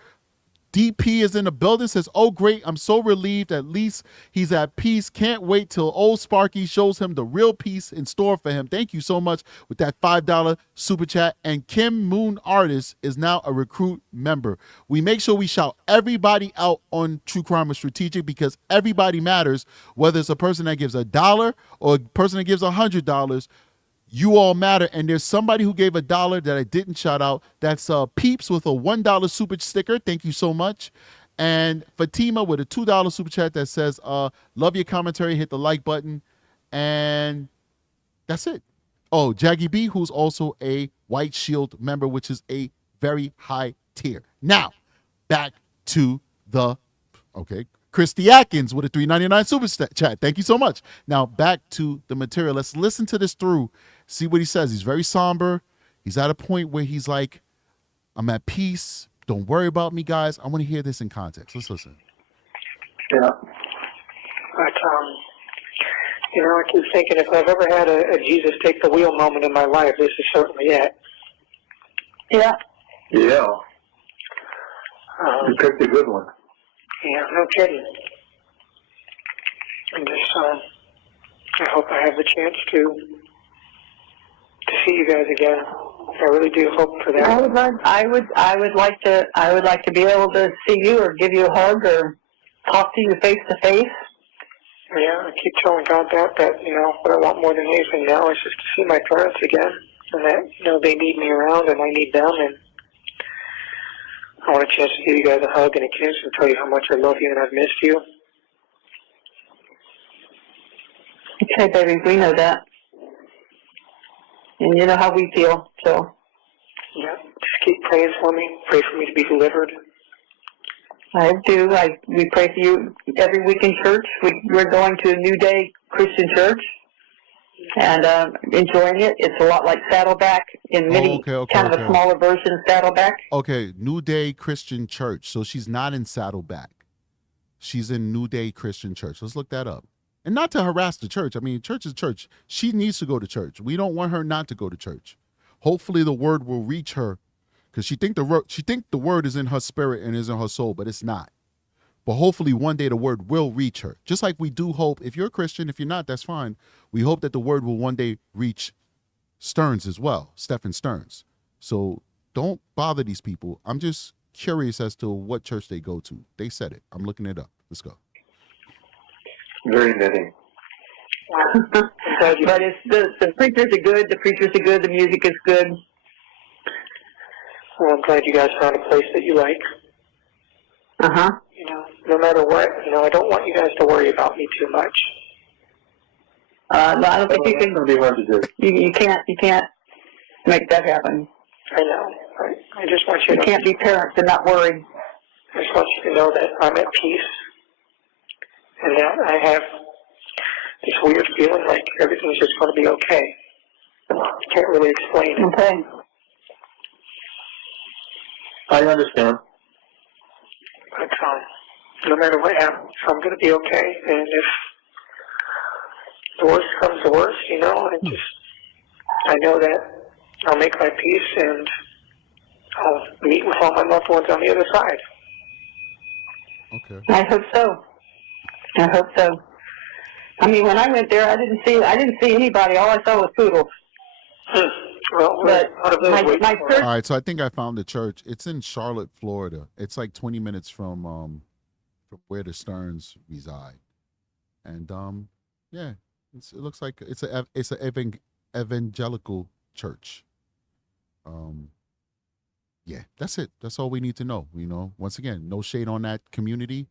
DP is in the building, says, oh, great. I'm so relieved. At least he's at peace. Can't wait till old Sparky shows him the real peace in store for him. Thank you so much with that $5 super chat. And Kim Moon Artist is now a recruit member. We make sure we shout everybody out on True Crime or Strategic because everybody matters, whether it's a person that gives $1 or a person that gives $100. You all matter, and there's somebody who gave $1 that I didn't shout out. That's Peeps with a $1 super sticker. Thank you so much. And Fatima with a $2 super chat that says, love your commentary, hit the like button. And that's it. Oh, Jaggy B, who's also a White Shield member, which is a very high tier. Now, back to the, okay, Christy Atkins with a $3.99 super chat. Thank you so much. Now, back to the material. Let's listen to this through. See what he says. He's very somber. He's at a point where he's like, I'm at peace. Don't worry about me, guys. I want to hear this in context. Let's listen. Yeah. But, you know, I keep thinking if I've ever had a Jesus take the wheel moment in my life, this is certainly it. Yeah. Yeah. You picked a good one. Yeah, no kidding. And just, I hope I have the chance to see you guys again. I really do hope for that. I would like to be able to see you or give you a hug or talk to you face to face. Yeah, I keep telling God that, you know, what I want more than anything now is just to see my parents again. And that, you know, they need me around and I need them. And I want a chance to give you guys a hug and a kiss and tell you how much I love you and I've missed you. Okay, baby, we know that. And you know how we feel, so. Yeah, just keep praying for me. Pray for me to be delivered. I do. We pray for you every week in church. We're going to a New Day Christian church and enjoying it. It's a lot like Saddleback in mini, kind of a smaller version of Saddleback. Okay, New Day Christian Church. So she's not in Saddleback. She's in New Day Christian Church. Let's look that up. And not to harass the church. I mean, church is church. She needs to go to church. We don't want her not to go to church. Hopefully the word will reach her because she think the word is in her spirit and is in her soul, but it's not. But hopefully one day the word will reach her. Just like we do hope, if you're a Christian, if you're not, that's fine. We hope that the word will one day reach Stearns as well, Stephan STERNS. So don't bother these people. I'm just curious as to what church they go to. They said it. I'm looking it up. Let's go. Very knitting. But it's the preachers are good, the preachers are good, the music is good. Well, I'm glad you guys found a place that you like. Uh-huh. You know, no matter what, I don't want you guys to worry about me too much. No, I don't think you It's can. going to be hard to do. You can't make that happen. I know. I just want you You to. can't be parents and not worry. I just want you to know that I'm at peace, and that I have this weird feeling like everything's just going to be okay. I can't really explain it. Okay. I understand. But no matter what happens, I'm going to be okay. And if the worst comes to worst, I know that I'll make my peace and I'll meet with all my loved ones on the other side. Okay. I hope so. I mean, when I went there, I didn't see anybody. All I saw was poodles. Well, But my All right, so I think I found the church. It's in Charlotte, Florida. It's like 20 minutes from where the Stearns reside, and yeah, it looks like it's an evangelical church. Yeah, that's it. That's all we need to know. Once again, no shade on that community.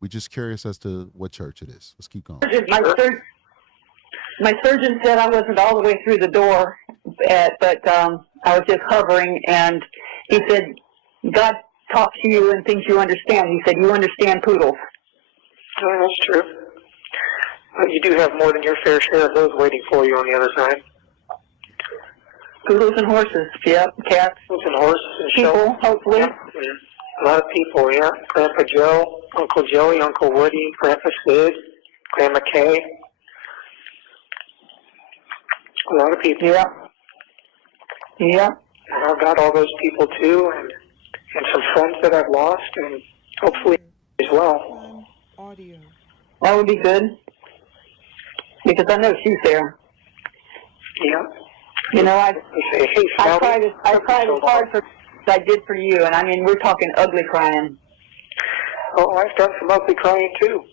We're just curious as to what church it is. Let's keep going. My surgeon said I wasn't all the way through the door, but I was just hovering, and he said, God talks to you and things you understand. He said, you understand poodles. Oh, that's true. But you do have more than your fair share of those waiting for you on the other side. Poodles and horses, yep, cats. Poodles and horses and people, hopefully. Yeah. A lot of people, yeah. Grandpa Joe, Uncle Joey, Uncle Woody, Grandpa Sid, Grandma Kay. A lot of people. Yeah. Yeah. And I've got all those people too, and some friends that I've lost, and hopefully as well. Audio. That would be good. Because I know she's there. Yeah. I say, hey, tried as hard as I did for you, and I mean, we're talking ugly crying. Oh, I've done some ugly crying too.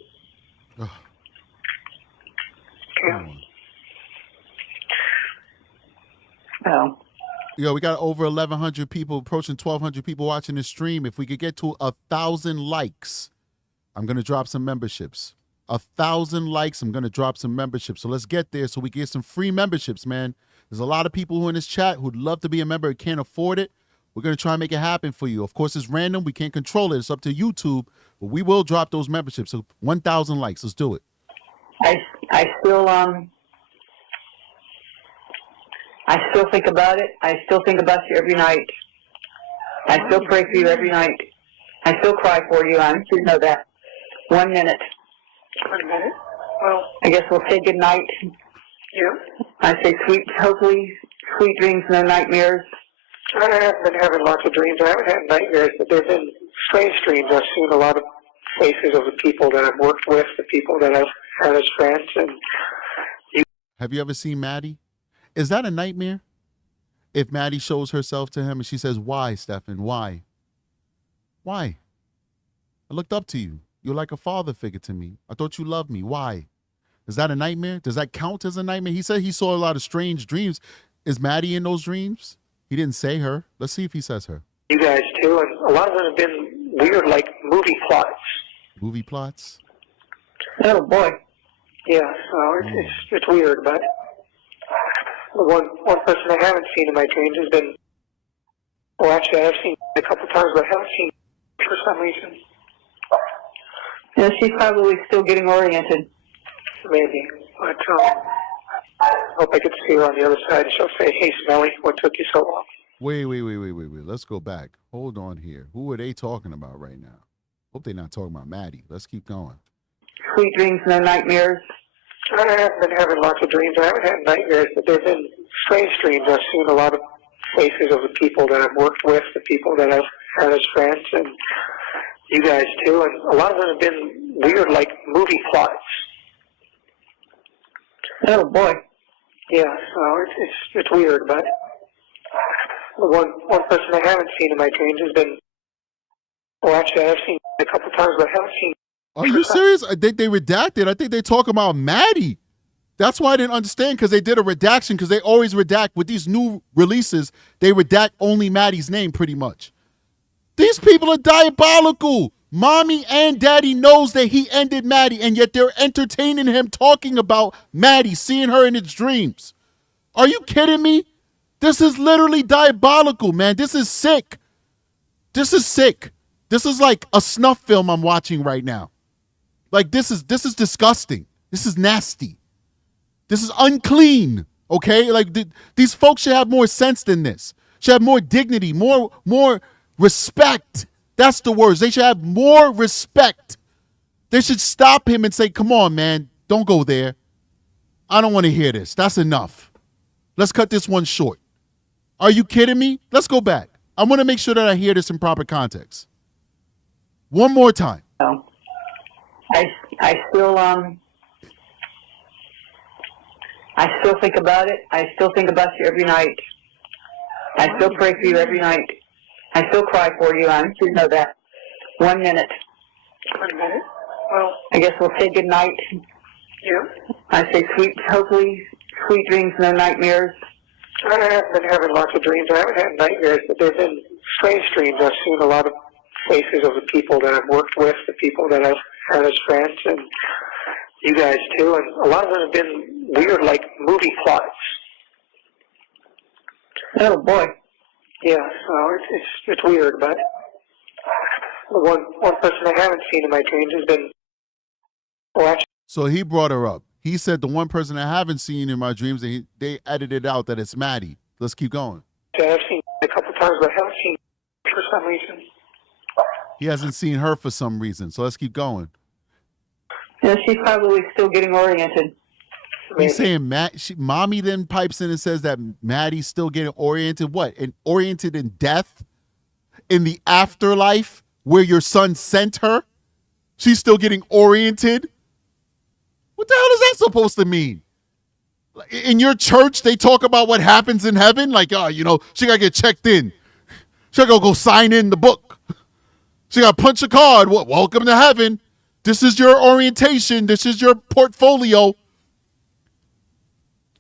Yeah. Oh. Yo, we got over 1,100 people, approaching 1,200 people watching this stream. If we could get to 1,000 likes, I'm going to drop some memberships. 1,000 likes, I'm going to drop some memberships. So let's get there so we can get some free memberships, man. There's a lot of people who in this chat who'd love to be a member and can't afford it. We're going to try and make it happen for you. Of course, it's random. We can't control it. It's up to YouTube. But we will drop those memberships. So 1,000 likes. Let's do it. I still think about it. I still think about you every night. I still pray for you every night. I still cry for you. I should know that. 1 minute. 1 minute? Well, I guess we'll say good night. yeah. I say hopefully sweet dreams, no nightmares. I haven't been having lots of dreams. I haven't had nightmares, but there have been strange dreams. I've seen a lot of faces of the people that I've worked with, the people that I've had as friends. And Have you ever seen Maddie? Is that a nightmare? If Maddie shows herself to him and she says, why, Stephan? Why? Why? I looked up to you. You're like a father figure to me. I thought you loved me. Why? Is that a nightmare? Does that count as a nightmare? He said he saw a lot of strange dreams. Is Maddie in those dreams? He didn't say her. Let's see if he says her. you guys too, and a lot of them have been weird, like movie plots. Movie plots? Oh, boy. Yeah, so it's weird, but the one person I haven't seen in my dreams has been, well, actually, I've seen a couple times, but I haven't seen for some reason. Yeah, she's probably still getting oriented. Maybe, but I hope I get to see her on the other side, and she'll say, hey, Smelly, what took you so long? Wait. Let's go back. Hold on here. Who are they talking about right now? Hope they're not talking about Maddie. Let's keep going. Sweet dreams, no nightmares. I haven't been having lots of dreams. I haven't had nightmares, but there have been strange dreams. I've seen a lot of faces of the people that I've worked with, the people that I've had as friends, and you guys too. And a lot of them have been weird, like movie plots. Oh boy. Yeah, so it's weird, but the one person I haven't seen in my dreams has been, well, actually I have seen a couple times, but I haven't seen. Are you serious? I think they redacted. I think they talk about Maddie. That's why I didn't understand, because they did a redaction, because they always redact. With these new releases, they redact only Maddie's name pretty much. These people are diabolical. Mommy and daddy knows that he ended Maddie, and yet they're entertaining him talking about Maddie, seeing her in his dreams. Are you kidding me? This is literally diabolical, man. This is sick. This is sick. This is like a snuff film I'm watching right now. Like, this is disgusting. This is nasty. This is unclean, okay? Like, these folks should have more sense than this. Should have more dignity, more respect. That's the words. They should have more respect. They should stop him and say, come on, man, don't go there. I don't want to hear this. That's enough. Let's cut this one short. Are you kidding me? Let's go back. I want to make sure that I hear this in proper context. One more time. No. I still think about it. I still think about you every night. I still pray for you every night. I still cry for you. I should know that. 1 minute. 1 minute? Well, I guess we'll say good night. yeah. I say hopefully sweet dreams, no nightmares. I haven't been having lots of dreams. I haven't had nightmares, but they've been strange dreams. I've seen a lot of faces of the people that I've worked with, the people that I've had as friends, and you guys too. And a lot of them have been weird, like movie plots. Oh boy. Yeah, so it's weird, but the one person I haven't seen in my dreams has been, well, actually, So he brought her up. He said the one person I haven't seen in my dreams, they edited out that it's Maddie. Let's keep going. I've seen a couple times, but I haven't seen for some reason. He hasn't seen her for some reason. So let's keep going. Yeah, she's probably still getting oriented. He's saying mommy then pipes in and says that Maddie's still getting oriented. What? And oriented in death? In the afterlife where your son sent her? She's still getting oriented? What the hell is that supposed to mean? In your church, they talk about what happens in heaven? Like, oh, she got to get checked in. She got to go sign in the book. She got to punch a card. Welcome to heaven. This is your orientation. This is your portfolio.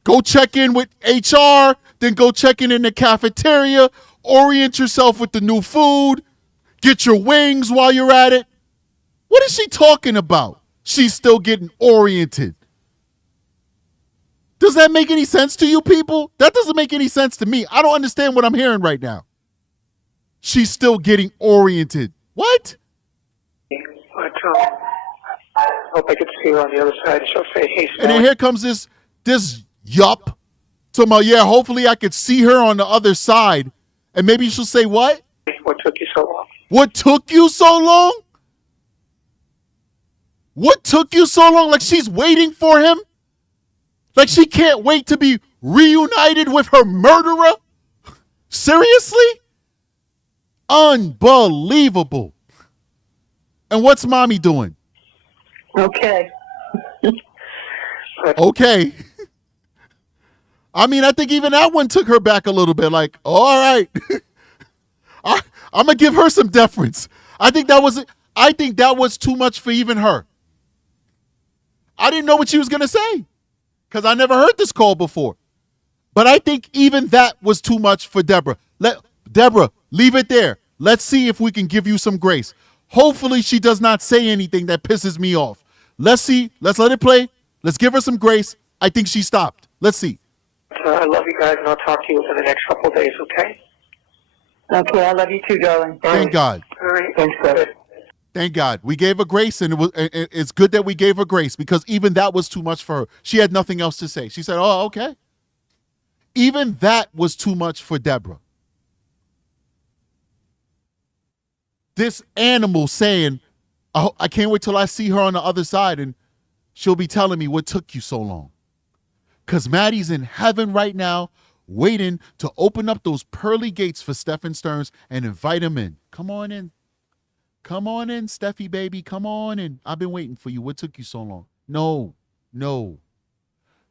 Go check in with HR, then go check in the cafeteria, orient yourself with the new food, get your wings while you're at it. What is she talking about? She's still getting oriented. Does that make any sense to you people? That doesn't make any sense to me. I don't understand what I'm hearing right now. She's still getting oriented. What? But I hope I get to see her on the other side. She'll say, hey, And then here comes this yup. Talking about, yeah, hopefully I could see her on the other side. And maybe she'll say, what? What took you so long? What took you so long? What took you so long? Like she's waiting for him? Like she can't wait to be reunited with her murderer? Seriously? Unbelievable. And what's mommy doing? Okay. Okay. I mean, I think even that one took her back a little bit. Like, oh, all right. I'm going to give her some deference. I think that was too much for even her. I didn't know what she was going to say because I never heard this call before. But I think even that was too much for Deborah. Deborah, leave it there. Let's see if we can give you some grace. Hopefully she does not say anything that pisses me off. Let's see. Let's let it play. Let's give her some grace. I think she stopped. Let's see. I love you guys, and I'll talk to you within the next couple of days, okay? Okay, I love you too, darling. Thank God. All right. Thanks, brother. Thank God. We gave her grace, and it's good that we gave her grace because even that was too much for her. She had nothing else to say. She said, oh, okay. Even that was too much for Deborah. This animal saying, I can't wait till I see her on the other side, and she'll be telling me what took you so long. Because Maddie's in heaven right now, waiting to open up those pearly gates for Stephan STERNS and invite him in. Come on in. Come on in, Steffi, baby. Come on in. I've been waiting for you. What took you so long? No. No.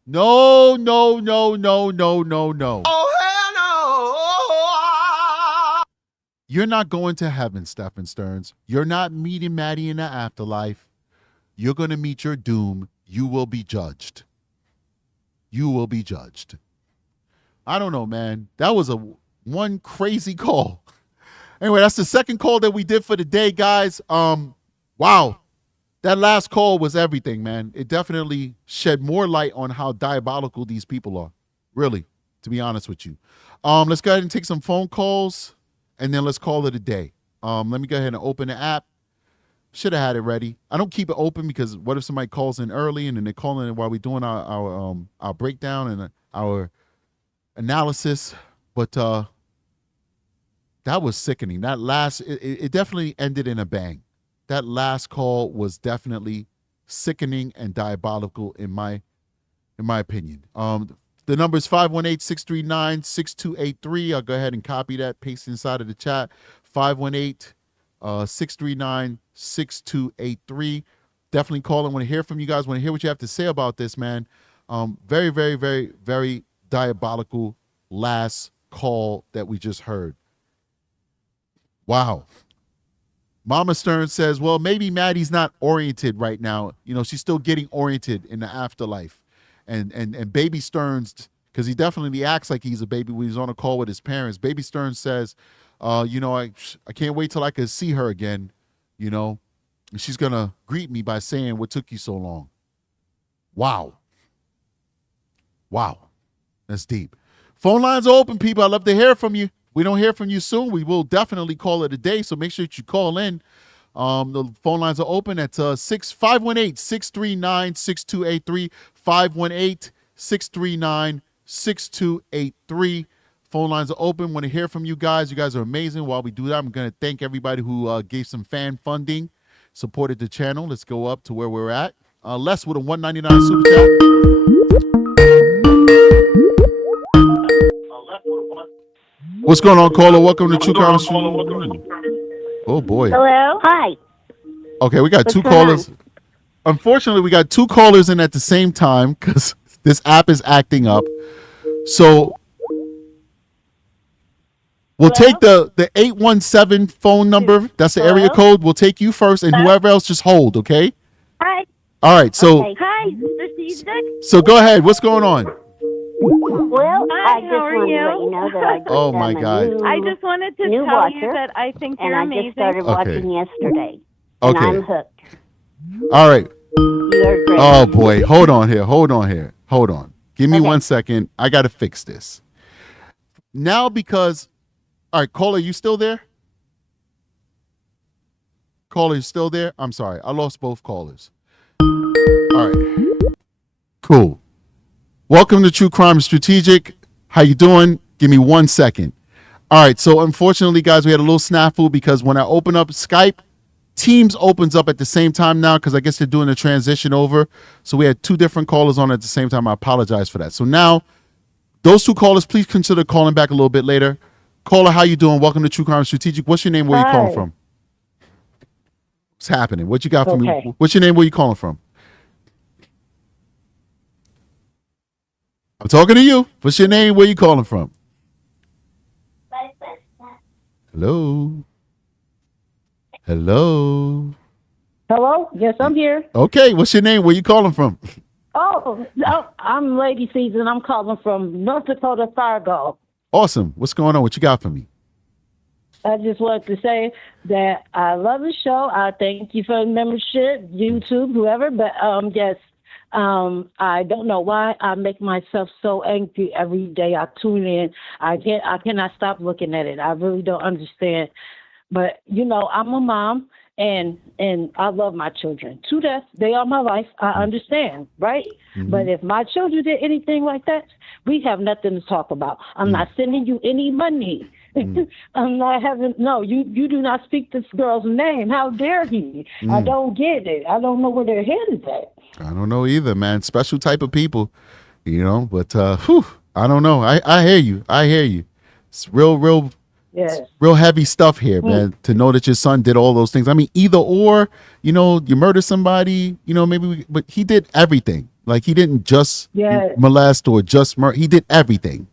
No, no, no, no, no, no, no. Oh, hell no. You're not going to heaven, Stephan STERNS. You're not meeting Maddie in the afterlife. You're going to meet your doom. You will be judged. You will be judged. I don't know, man. That was one crazy call. Anyway, that's the second call that we did for the day, guys. Wow. That last call was everything, man. It definitely shed more light on how diabolical these people are. Really, to be honest with you. Let's go ahead and take some phone calls, and then let's call it a day. Let me go ahead and open the app. Should have had it ready. I don't keep it open because what if somebody calls in early and then they're calling in while we're doing our breakdown and our analysis. But that was sickening. That last, it definitely ended in a bang. That last call was definitely sickening and diabolical in my opinion. The number is 518-639-6283. I'll go ahead and copy that, paste it inside of the chat. 518-639-6283. Definitely call and want to hear from you guys. Want to hear what you have to say about this, man. Very, very, very, very diabolical last call that we just heard. Wow. Mama STERNS says, well, maybe Maddie's not oriented right now. You know, she's still getting oriented in the afterlife. And baby STERNS, because he definitely acts like he's a baby when he's on a call with his parents. Baby STERNS says, you know, I can't wait till I can see her again, you know. And she's going to greet me by saying, what took you so long? Wow. Wow. That's deep. Phone lines are open, people. I'd love to hear from you. We don't hear from you soon. We will definitely call it a day, so make sure that you call in. The phone lines are open at 518-639-6283, 518-639-6283. Phone lines are open. Want to hear from you guys. You guys are amazing. While we do that, I'm going to thank everybody who gave some fan funding, supported the channel. Let's go up to where we're at. Les with a $1.99 super chat. What's going on, caller? Welcome to True Crime. Oh, boy. Hello? Hi. Okay, we got two callers. Unfortunately, we got two callers in at the same time because this app is acting up. So we'll take the 817 phone number. That's the area code. We'll take you first, and whoever else just hold, okay? Hi. All right, so. Okay. Hi, strategic. So go ahead. What's going on? Well, Hi, I just how are wanted to you? let you know that I just Oh, my God. I just wanted to new tell watcher, you that I think and you're I amazing. just started Okay. watching yesterday. And Okay. I'm hooked. All right. You're great. Oh, boy. Hold on here. Hold on. Give me 1 second. I got to fix this. Now because, all right, caller, you still there? Caller, you still there? I'm sorry. I lost both callers. All right. Cool. Welcome to True Crime Strategic. How you doing? Give me 1 second. All right. So unfortunately, guys, we had a little snafu because when I open up Skype, Teams opens up at the same time now because I guess they're doing the transition over. So we had two different callers on at the same time. I apologize for that. So now, those two callers, please consider calling back a little bit later. Caller, how you doing? Welcome to True Crime Strategic. What's your name? Where you calling from? What's happening? What you got for me? What's your name? Where you calling from? I'm talking to you. What's your name? Where you calling from? Hello? Hello? Hello? Yes, I'm here. Okay, what's your name? Where you calling from? Oh, I'm Lady Season. I'm calling from North Dakota, Fargo. Awesome. What's going on? What you got for me? I just wanted to say that I love the show. I thank you for the membership, YouTube, whoever. But yes, I don't know why I make myself so angry every day. I tune in. I cannot stop looking at it. I really don't understand. But you know, I'm a mom, and I love my children to death. They are my life. I understand, right? Mm-hmm. But if my children did anything like that, we have nothing to talk about. I'm not sending you any money. I'm not having, no, you do not speak this girl's name. How dare he? I don't get it. I don't know where their head is at. I don't know either, man. Special type of people, you know, but I don't know. I hear you. I hear you. It's Yes. real heavy stuff here, man. To know that your son did all those things. I mean, either or, you murder somebody, but he did everything. Like he didn't just Yes. molest or just murder. He did everything.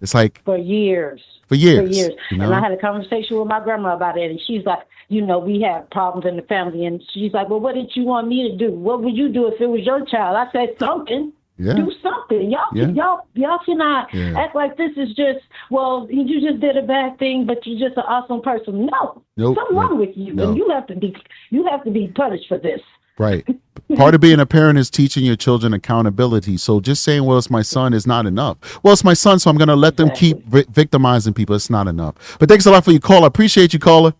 It's like For years. for years. For years. You know? And I had a conversation with my grandma about it, and she's like, we had problems in the family, and she's like, well, what did you want me to do? What would you do if it was your child? I said, something. Yeah. Do something. Y'all cannot act like this is just, well, you just did a bad thing, but you're just an awesome person. No. Nope. Something wrong with you. No. And you have to be punished for this. Right. Part of being a parent is teaching your children accountability. So just saying, well, it's my son is not enough. Well, it's my son, so I'm going to let them keep victimizing people. It's not enough. But thanks a lot for your call. I appreciate you, caller.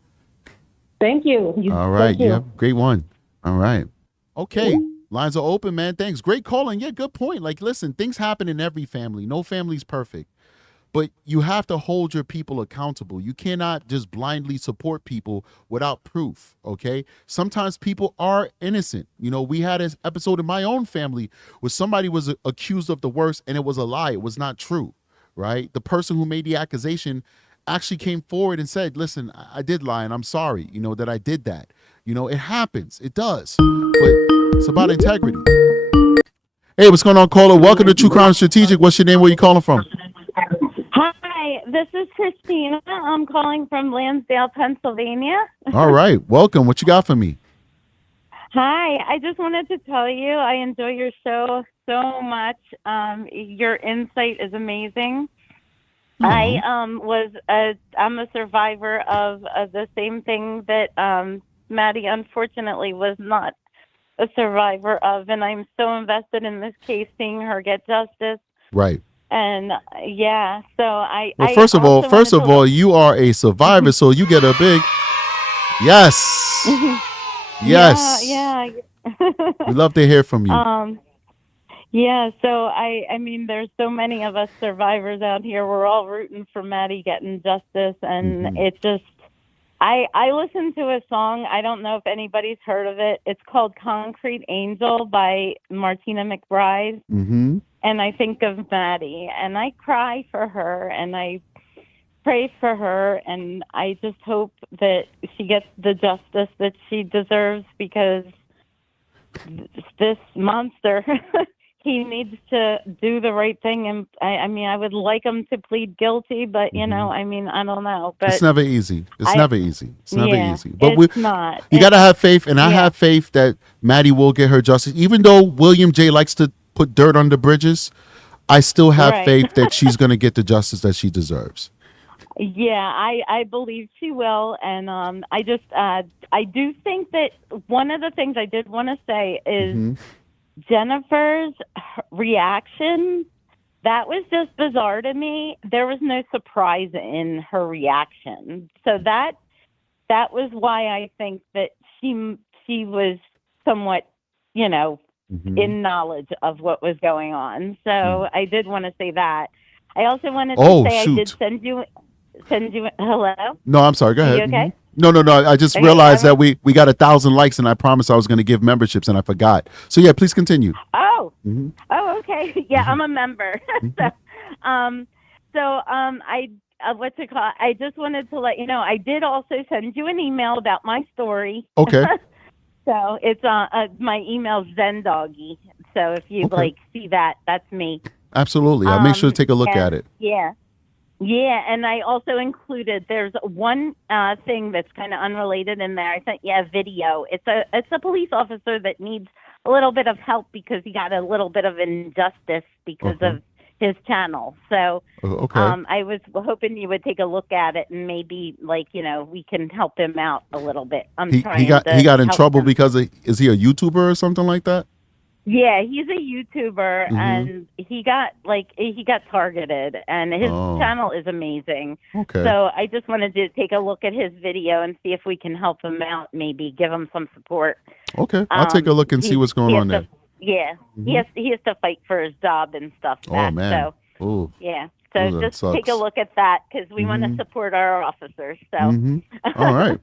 Thank you. All right. Thank you. Yeah. Great one. All right. Okay. Lines are open, man. Thanks. Great calling. Yeah, good point. Like, listen, things happen in every family. No family's perfect. But you have to hold your people accountable. You cannot just blindly support people without proof, okay? Sometimes people are innocent. We had an episode in my own family where somebody was accused of the worst, and it was a lie. It was not true, right? The person who made the accusation actually came forward and said, listen, I did lie, and I'm sorry, that I did that. It happens. It does. But it's about integrity. Hey, what's going on, caller? Welcome to True Crime Strategic. What's your name? Where you calling from? Hi, this is Christina. I'm calling from Lansdale, Pennsylvania. All right. Welcome. What you got for me? Hi, I just wanted to tell you I enjoy your show so much. Your insight is amazing. Mm-hmm. I'm a survivor of the same thing that Maddie unfortunately was not a survivor of, and I'm so invested in this case, seeing her get justice. Right. And first of all, you are a survivor, so you get a big yes. Yes. Yeah. We love to hear from you. Yeah, so I mean, there's so many of us survivors out here. We're all rooting for Maddie getting justice, and it just, I listened to a song. I don't know if anybody's heard of it. It's called Concrete Angel by Martina McBride. Mm-hmm. And I think of Maddie, and I cry for her, and I pray for her, and I just hope that she gets the justice that she deserves, because this monster, he needs to do the right thing. And I mean, I would like him to plead guilty, but I don't know. But it's never easy. It's never easy. But it's not. You got to have faith, and I have faith that Maddie will get her justice. Even though William J. likes to put dirt under bridges, I still have faith that she's going to get the justice that she deserves. Yeah, I believe she will. And I do think that one of the things I did want to say is Jennifer's reaction. That was just bizarre to me. There was no surprise in her reaction. So that was why I think that she was somewhat, in knowledge of what was going on. So I did want to say that. I also wanted to say I did send you. Hello? No, I'm sorry. Go ahead. Are you okay? No. I just realized that we got 1,000 likes, and I promised I was going to give memberships, and I forgot. So yeah, please continue. Oh. Oh, okay. Yeah, I'm a member. What's it called? I just wanted to let you know, I did also send you an email about my story. Okay. So it's my email's ZenDoggy. So if you see that, that's me. Absolutely. I'll make sure to take a look at it. Yeah. Yeah, and I also included, there's one thing that's kind of unrelated in there. I sent you a video. It's a police officer that needs a little bit of help because he got a little bit of injustice because of his channel. So I was hoping you would take a look at it and maybe we can help him out a little bit. He got in trouble because is he a YouTuber or something like that? Yeah, he's a YouTuber, and he got targeted, and his channel is amazing. Okay. So I just wanted to take a look at his video and see if we can help him out, maybe give him some support. Okay, I'll take a look and see what's going on there. He has to fight for his job and stuff. Oh man. So, ooh. yeah. So just take a look at that, because we want to support our officers. So. All right.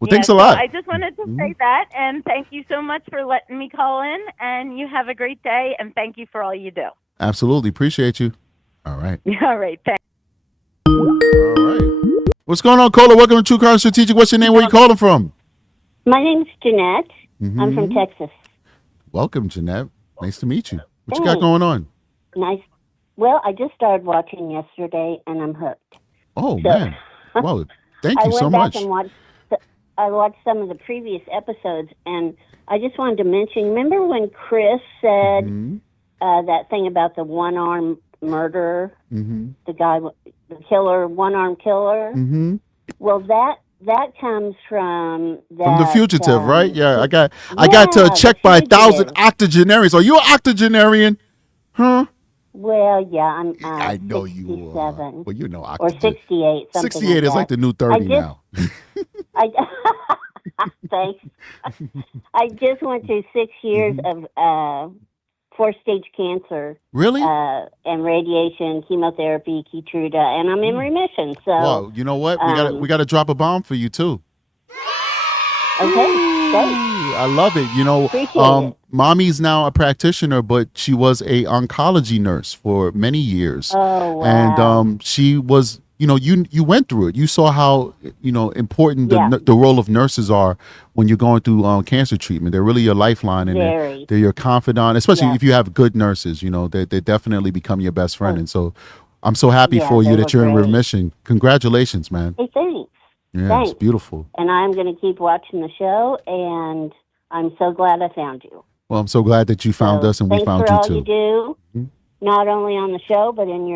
Well, thanks a lot. I just wanted to say that, and thank you so much for letting me call in, and you have a great day, and thank you for all you do. Absolutely. Appreciate you. All right. All right. Thanks. All right. What's going on, Cola? Welcome to True Crime Strategic. What's your name? Where you calling from? My name's Jeanette. Mm-hmm. I'm from Texas. Welcome, Jeanette. Nice to meet you. What you got going on? Nice. Well, I just started watching yesterday, and I'm hooked. Oh, man. Well, thank you so much. I watched some of the previous episodes, and I just wanted to mention, remember when Chris said that thing about the one-arm murderer? Mm-hmm. The guy, the killer, one-arm killer? Mm-hmm. Well, that comes from that, From The Fugitive, right? Yeah, I got checked by 1,000 octogenarians. Are you an octogenarian? Huh? Well, yeah, I'm I know 67. You well, you know, or 68. 68 is like the new 30 now. Thanks. I just went through 6 years of 4-stage cancer. Really? And radiation, chemotherapy, Keytruda, and I'm in remission. So, well, you know what? We got to drop a bomb for you too. Okay, great. I love it. You know, Mommy's now a practitioner, but she was a oncology nurse for many years. Oh, wow. And she was, you know, you went through it. You saw how, you know, important the role of nurses are when you're going through cancer treatment. They're really your lifeline, and they're your confidant, especially if you have good nurses. You know, they definitely become your best friend. And so I'm so happy for you that you're in remission. Congratulations, man. Hey, thanks. Yeah, Thanks. It's beautiful. And I'm going to keep watching the show, and I'm so glad I found you. Well, I'm so glad that you found us and we found you too. Thanks for all you do, not only on the show, but in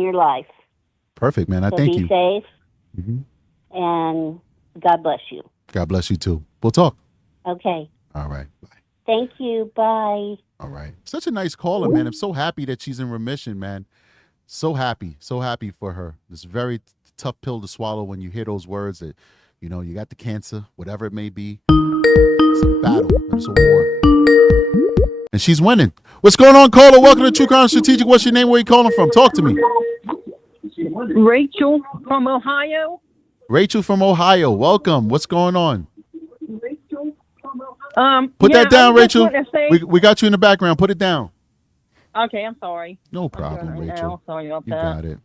your life. Perfect, man. I thank you. Be safe, and God bless you. God bless you too. We'll talk. Okay. All right. Bye. Thank you. Bye. All right. Such a nice caller, man. I'm so happy that she's in remission, man. So happy for her. It's a very tough pill to swallow when you hear those words that, you know, you got the cancer, whatever it may be. It's a battle. It's a war. And she's winning. What's going on, caller? Welcome to True Crime Strategic. What's your name? Where you calling from? Talk to me. Rachel from Ohio. Rachel from Ohio. Welcome. What's going on? Put that down, Rachel. We got you in the background. Put it down. Okay, I'm sorry. No problem, Rachel. Now. Sorry about you that. got it.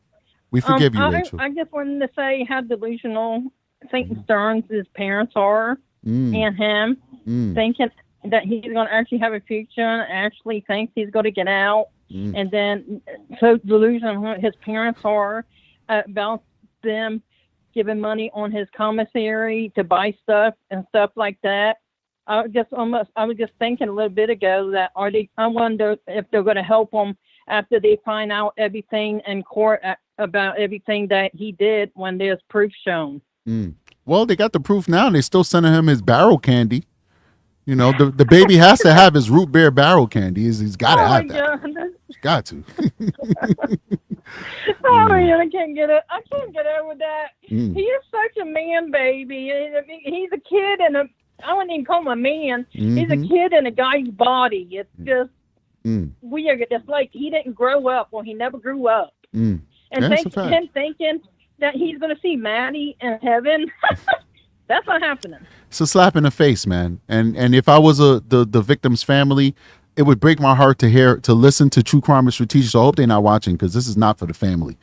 We forgive you, Rachel. I just wanted to say how delusional Stephan STERNS' parents are, and him thinking that he's going to actually have a future and actually thinks he's going to get out. And then so delusional his parents are about them giving money on his commissary to buy stuff and stuff like that. I was just thinking a little bit ago that I wonder if they're going to help him after they find out everything in court about everything that he did when there's proof shown. Well, they got the proof now, and they're still sending him his barrel candy. You know, the baby has to have his root beer barrel candy. He's got to have that. God. He's got to. Oh man, I can't get it. I can't get over that. He is such a man, baby. He's a kid and I wouldn't even call him a man. He's a kid in a guy's body. It's just weird. It's like he didn't grow up, or he never grew up. And him thinking that he's going to see Maddie in heaven. That's not happening. It's a slap in the face, man. And if I was the victim's family, it would break my heart to listen to True Crime and Strategic. So I hope they're not watching, because this is not for the family.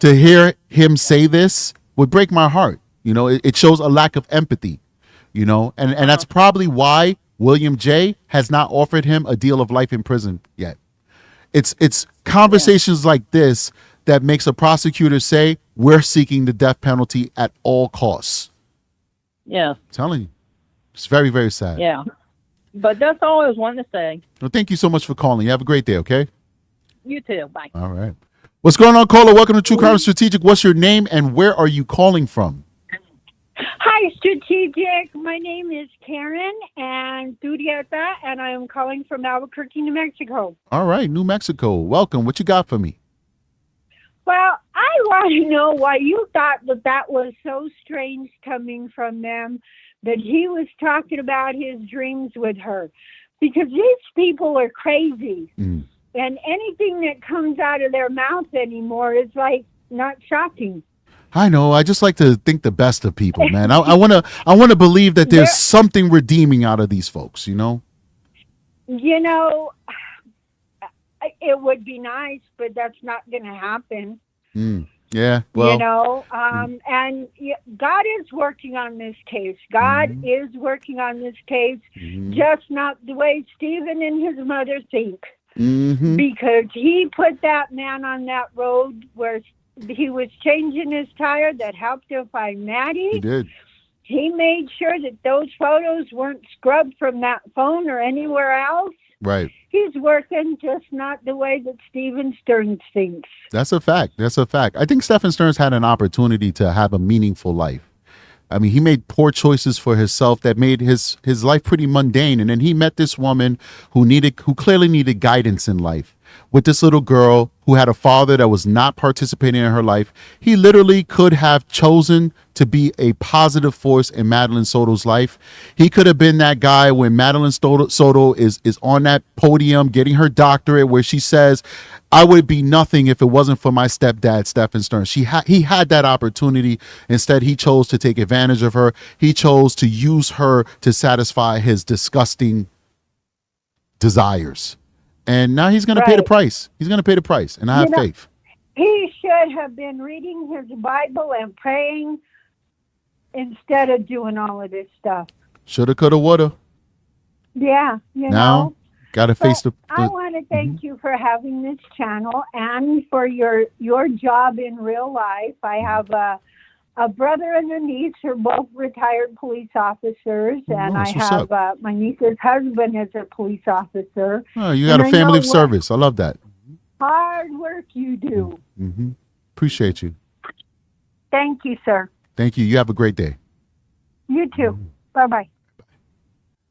To hear him say this would break my heart. You know, it shows a lack of empathy. You know, and that's probably why William J. has not offered him a deal of life in prison yet. It's conversations like this that makes a prosecutor say, we're seeking the death penalty at all costs. Yeah. I'm telling you. It's very, very sad. Yeah. But that's all I was wanting to say. Well, thank you so much for calling. You have a great day, okay? You too. Bye. All right. What's going on, caller? Welcome to True Crime Strategic. What's your name and where are you calling from? Hi, Strategic. My name is Karen and Dudieta, and I am calling from Albuquerque, New Mexico. All right, New Mexico. Welcome. What you got for me? Well, I want to know why you thought that was so strange coming from them, that he was talking about his dreams with her. Because these people are crazy. And anything that comes out of their mouth anymore is like not shocking. I know. I just like to think the best of people, man. I want to believe that there's something redeeming out of these folks, you know? You know, it would be nice, but that's not going to happen. Yeah, well, you know, and God is working on this case. God is working on this case, just not the way Stephen and his mother think. Because he put that man on that road where he was changing his tire that helped him find Maddie. He did. He made sure that those photos weren't scrubbed from that phone or anywhere else. Right. He's working, just not the way that Stephen STERNS thinks. That's a fact. That's a fact. I think Stephan STERNS had an opportunity to have a meaningful life. I mean, he made poor choices for himself that made his life pretty mundane. And then he met this woman who clearly needed guidance in life. With this little girl who had a father that was not participating in her life, he literally could have chosen to be a positive force in Madeline Soto's life. He could have been that guy when Madeline Soto is on that podium getting her doctorate, where she says, I would be nothing if it wasn't for my stepdad, Stephan STERNS. He had that opportunity. Instead, he chose to take advantage of her. He chose to use her to satisfy his disgusting desires. And now he's going to pay the price. He's going to pay the price. And I have faith. He should have been reading his Bible and praying instead of doing all of this stuff. Shoulda, coulda, woulda. Yeah, now, got to face the... I want to thank you for having this channel and for your job in real life. I have a brother and a niece who are both retired police officers, and I have my niece's husband is a police officer. Oh, you got a family of service. I love that. Hard work you do. Appreciate you. Thank you, sir. Thank you. You have a great day. You too. Bye-bye.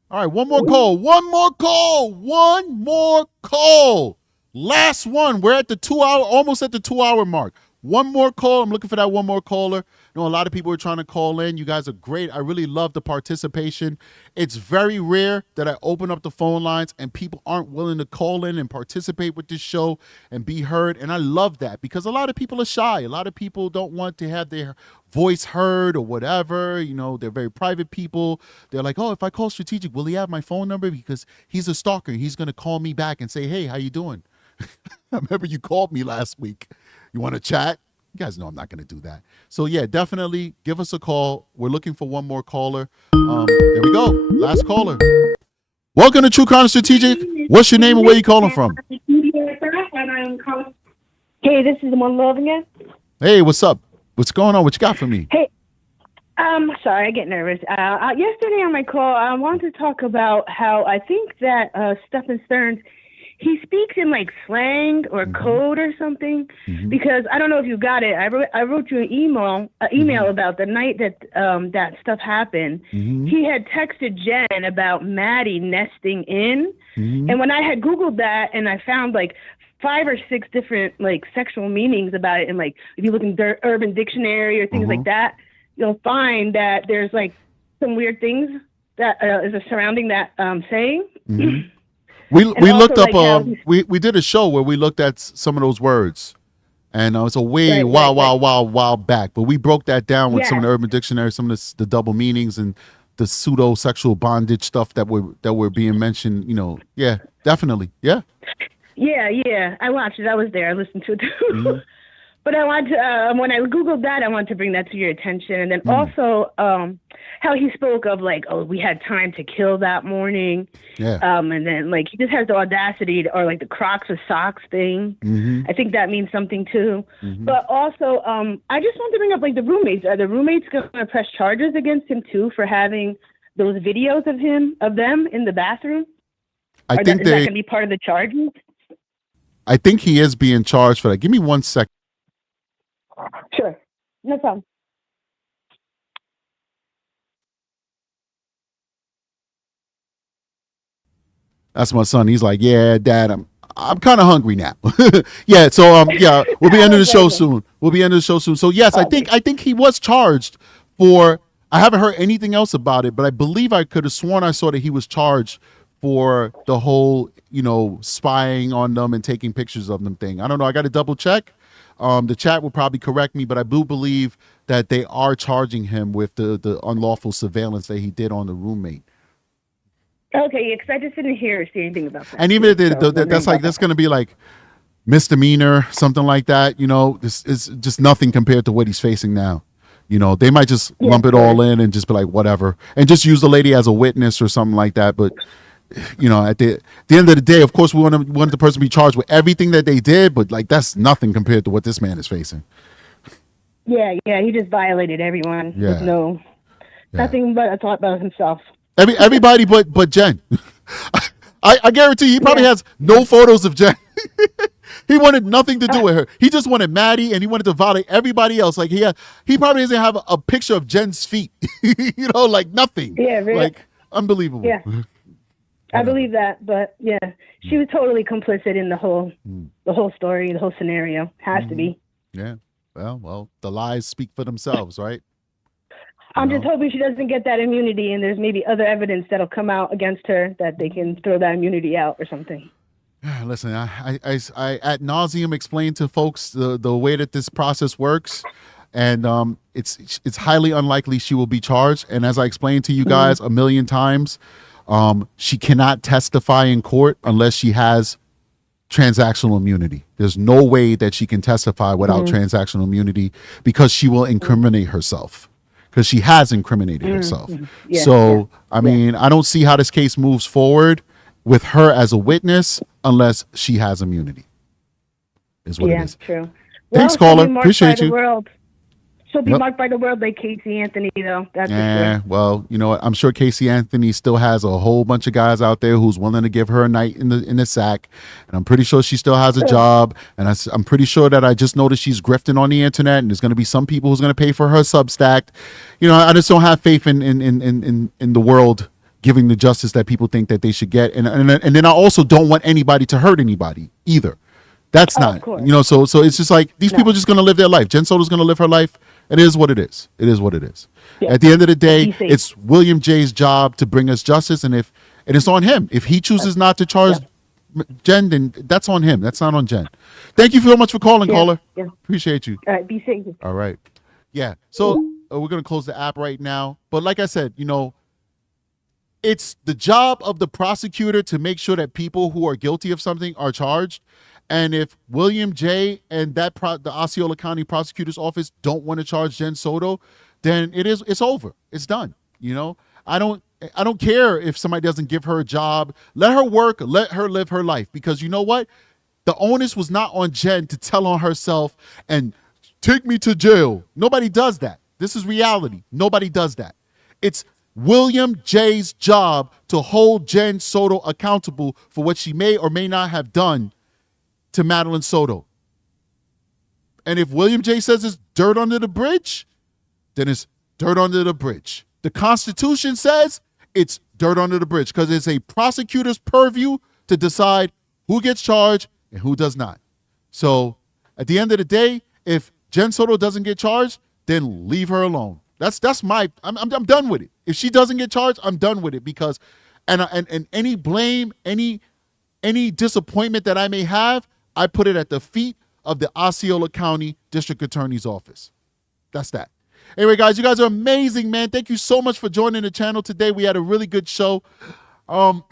All right, one more call. One more call. One more call. Last one. We're at the 2 hour, almost at the 2 hour mark. One more call. I'm looking for that one more caller. I know a lot of people are trying to call in. You guys are great. I really love the participation. It's very rare that I open up the phone lines and people aren't willing to call in and participate with this show and be heard. And I love that because a lot of people are shy. A lot of people don't want to have their voice heard or whatever. You know, they're very private people. They're like, oh, if I call Strategic, will he have my phone number? Because he's a stalker. He's going to call me back and say, hey, how you doing? I remember you called me last week. You want to chat? You guys know I'm not going to do that. So, yeah, definitely give us a call. We're looking for one more caller. There we go. Last caller. Welcome to True Crime Strategic. What's your name and where you calling from? Hey, this is the one love again. Hey, what's up? What's going on? What you got for me? Hey, sorry, I get nervous. Yesterday on my call, I wanted to talk about how I think that Stephan STERNS, he speaks in like slang or code or something, because I don't know if you got it. I wrote you an email about the night that that stuff happened. He had texted Jen about Maddie nesting in, and when I had Googled that and I found like 5 or 6 different like sexual meanings about it, and like if you look in Urban Dictionary or things like that, you'll find that there's like some weird things that is surrounding that saying. We looked up we did a show where we looked at some of those words, and it was a while back, but we broke that down with some of the Urban Dictionary, some of the double meanings and the pseudo sexual bondage stuff that were being mentioned. You know, yeah, definitely, yeah. I watched it. I was there. I listened to it too. But I want to, when I Googled that, I want to bring that to your attention. And then also how he spoke of like, oh, we had time to kill that morning. Yeah. And then like he just has the audacity to, or like the Crocs with socks thing. I think that means something too. But also, I just want to bring up like the roommates. Are the roommates going to press charges against him too for having those videos of them in the bathroom? I think is that going to be part of the charges? I think he is being charged for that. Give me 1 second. Sure. No problem. That's my son. He's like, yeah, Dad, I'm kind of hungry now. Yeah, so we'll be ending the show soon. So yes, I think he was charged for, I haven't heard anything else about it, but I believe I could have sworn I saw that he was charged for the whole, spying on them and taking pictures of them thing. I don't know. I got to double check. The chat will probably correct me, but I do believe that they are charging him with the unlawful surveillance that he did on the roommate. Okay, yeah, because I just didn't hear or see anything about that. And even if So, that's going to be like misdemeanor, something like that. This is just nothing compared to what he's facing now. They might just lump it all in and just be like, whatever, and just use the lady as a witness or something like that. But at the end of the day, of course, we want the person to be charged with everything that they did, but like that's nothing compared to what this man is facing. Yeah, he just violated everyone with nothing but a thought about himself. Everybody but Jen. I guarantee he probably has no photos of Jen. He wanted nothing to do with her. He just wanted Maddie, and he wanted to violate everybody else. Like he probably doesn't have a picture of Jen's feet. Like nothing. Yeah, really. Like unbelievable. Yeah, I believe that. But yeah, she was totally complicit in the whole story, the whole scenario. Has to be. Yeah. Well, the lies speak for themselves, right? I'm just hoping she doesn't get that immunity, and there's maybe other evidence that'll come out against her that they can throw that immunity out or something. Listen, I ad nauseum explain to folks the way that this process works, and it's highly unlikely she will be charged. And as I explained to you guys a million times, she cannot testify in court unless she has transactional immunity. There's no way that she can testify without transactional immunity because she will incriminate herself. Because she has incriminated herself. Yeah, so, I mean, I don't see how this case moves forward with her as a witness unless she has immunity. Is what it is. Yeah, true. Thanks, caller. Appreciate you. She'll be marked by the world like Casey Anthony, though. That's for sure. Well, you know what? I'm sure Casey Anthony still has a whole bunch of guys out there who's willing to give her a night in the sack, and I'm pretty sure she still has a job. And I'm pretty sure that I just noticed she's grifting on the internet, and there's going to be some people who's going to pay for her Substack. I just don't have faith in the world giving the justice that people think that they should get, and then I also don't want anybody to hurt anybody either. That's not, so it's just like these people are just going to live their life. Jen Soto's going to live her life. It is what it is. It is what it is. Yeah. At the end of the day, it's William J's job to bring us justice, and it's on him. If he chooses not to charge Jen, then that's on him. That's not on Jen. Thank you so much for calling, caller. Yeah. Appreciate you. All right, be safe. All right. Yeah. So we're going to close the app right now. But like I said, it's the job of the prosecutor to make sure that people who are guilty of something are charged. And if William J. and the Osceola County Prosecutor's Office don't want to charge Jen Soto, then it's over. It's done. I don't care if somebody doesn't give her a job. Let her work. Let her live her life. Because you know what? The onus was not on Jen to tell on herself and take me to jail. Nobody does that. This is reality. Nobody does that. It's William J.'s job to hold Jen Soto accountable for what she may or may not have done to Madeline Soto. And if William J. says it's dirt under the bridge, then it's dirt under the bridge. The Constitution says it's dirt under the bridge because it's a prosecutor's purview to decide who gets charged and who does not. So at the end of the day, if Jen Soto doesn't get charged, then leave her alone. I'm done with it. If she doesn't get charged, I'm done with it because and any blame, any disappointment that I may have, I put it at the feet of the Osceola County District Attorney's Office. That's that. Anyway, guys, you guys are amazing, man. Thank you so much for joining the channel today. We had a really good show. I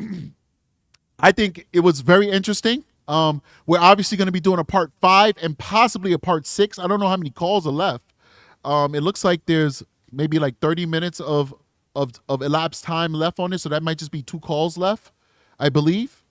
think it was very interesting. We're obviously going to be doing a part 5 and possibly a part 6. I don't know how many calls are left. It looks like there's maybe like 30 minutes of elapsed time left on it, so that might just be 2 calls left, I believe.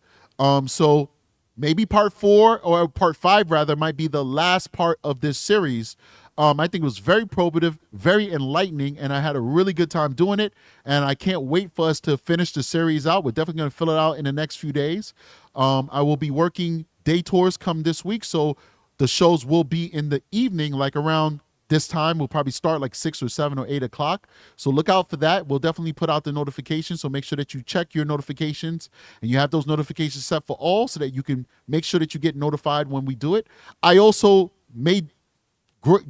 So maybe part 4 or part 5 rather might be the last part of this series. I think it was very probative, very enlightening, and I had a really good time doing it. And I can't wait for us to finish the series out. We're definitely going to fill it out in the next few days. I will be working day tours come this week, so the shows will be in the evening, like around this time. We'll probably start like 6 or 7 or 8 o'clock. So look out for that. We'll definitely put out the notifications. So make sure that you check your notifications and you have those notifications set for all so that you can make sure that you get notified when we do it. I also made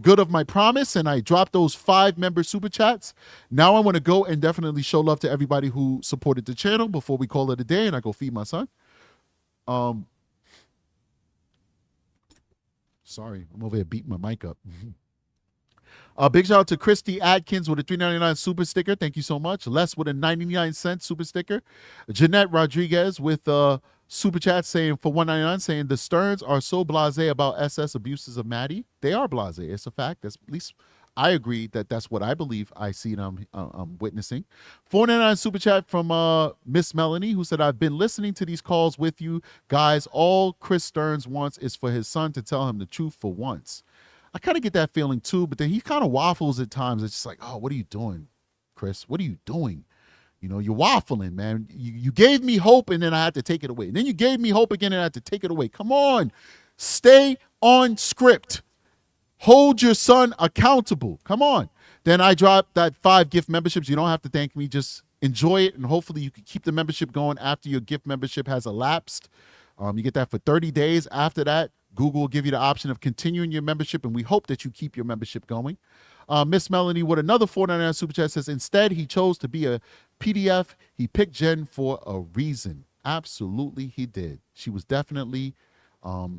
good of my promise and I dropped those 5-member super chats. Now I want to go and definitely show love to everybody who supported the channel before we call it a day and I go feed my son. Sorry, I'm over here beating my mic up. Big shout out to Christy Adkins with a $3.99 super sticker. Thank you so much. Les with a 99-cent super sticker. Jeanette Rodriguez with a super chat saying for $1.99 saying the Sterns are so blasé about SS abuses of Maddie. They are blasé. It's a fact. That's at least I agree that's what I believe I see and I'm witnessing. $4.99 super chat from Miss Melanie who said, I've been listening to these calls with you guys. All Chris Sterns wants is for his son to tell him the truth for once. I kind of get that feeling too, but then he kind of waffles at times. It's just like, oh, what are you doing, Chris? What are you doing? You know, you're waffling, man. You gave me hope and then I had to take it away. And then you gave me hope again and I had to take it away. Come on. Stay on script. Hold your son accountable. Come on. Then I dropped that 5 gift memberships. You don't have to thank me. Just enjoy it. And hopefully you can keep the membership going after your gift membership has elapsed. You get that for 30 days. After that, Google will give you the option of continuing your membership, and we hope that you keep your membership going. Miss Melanie with another $4.99 super chat says, instead, he chose to be a PDF. He picked Jen for a reason. Absolutely, he did. She was definitely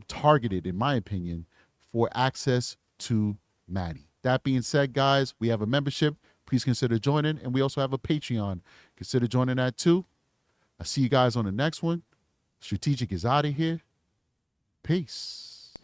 targeted, in my opinion, for access to Maddie. That being said, guys, we have a membership. Please consider joining, and we also have a Patreon. Consider joining that too. I'll see you guys on the next one. Strategic is out of here. Peace.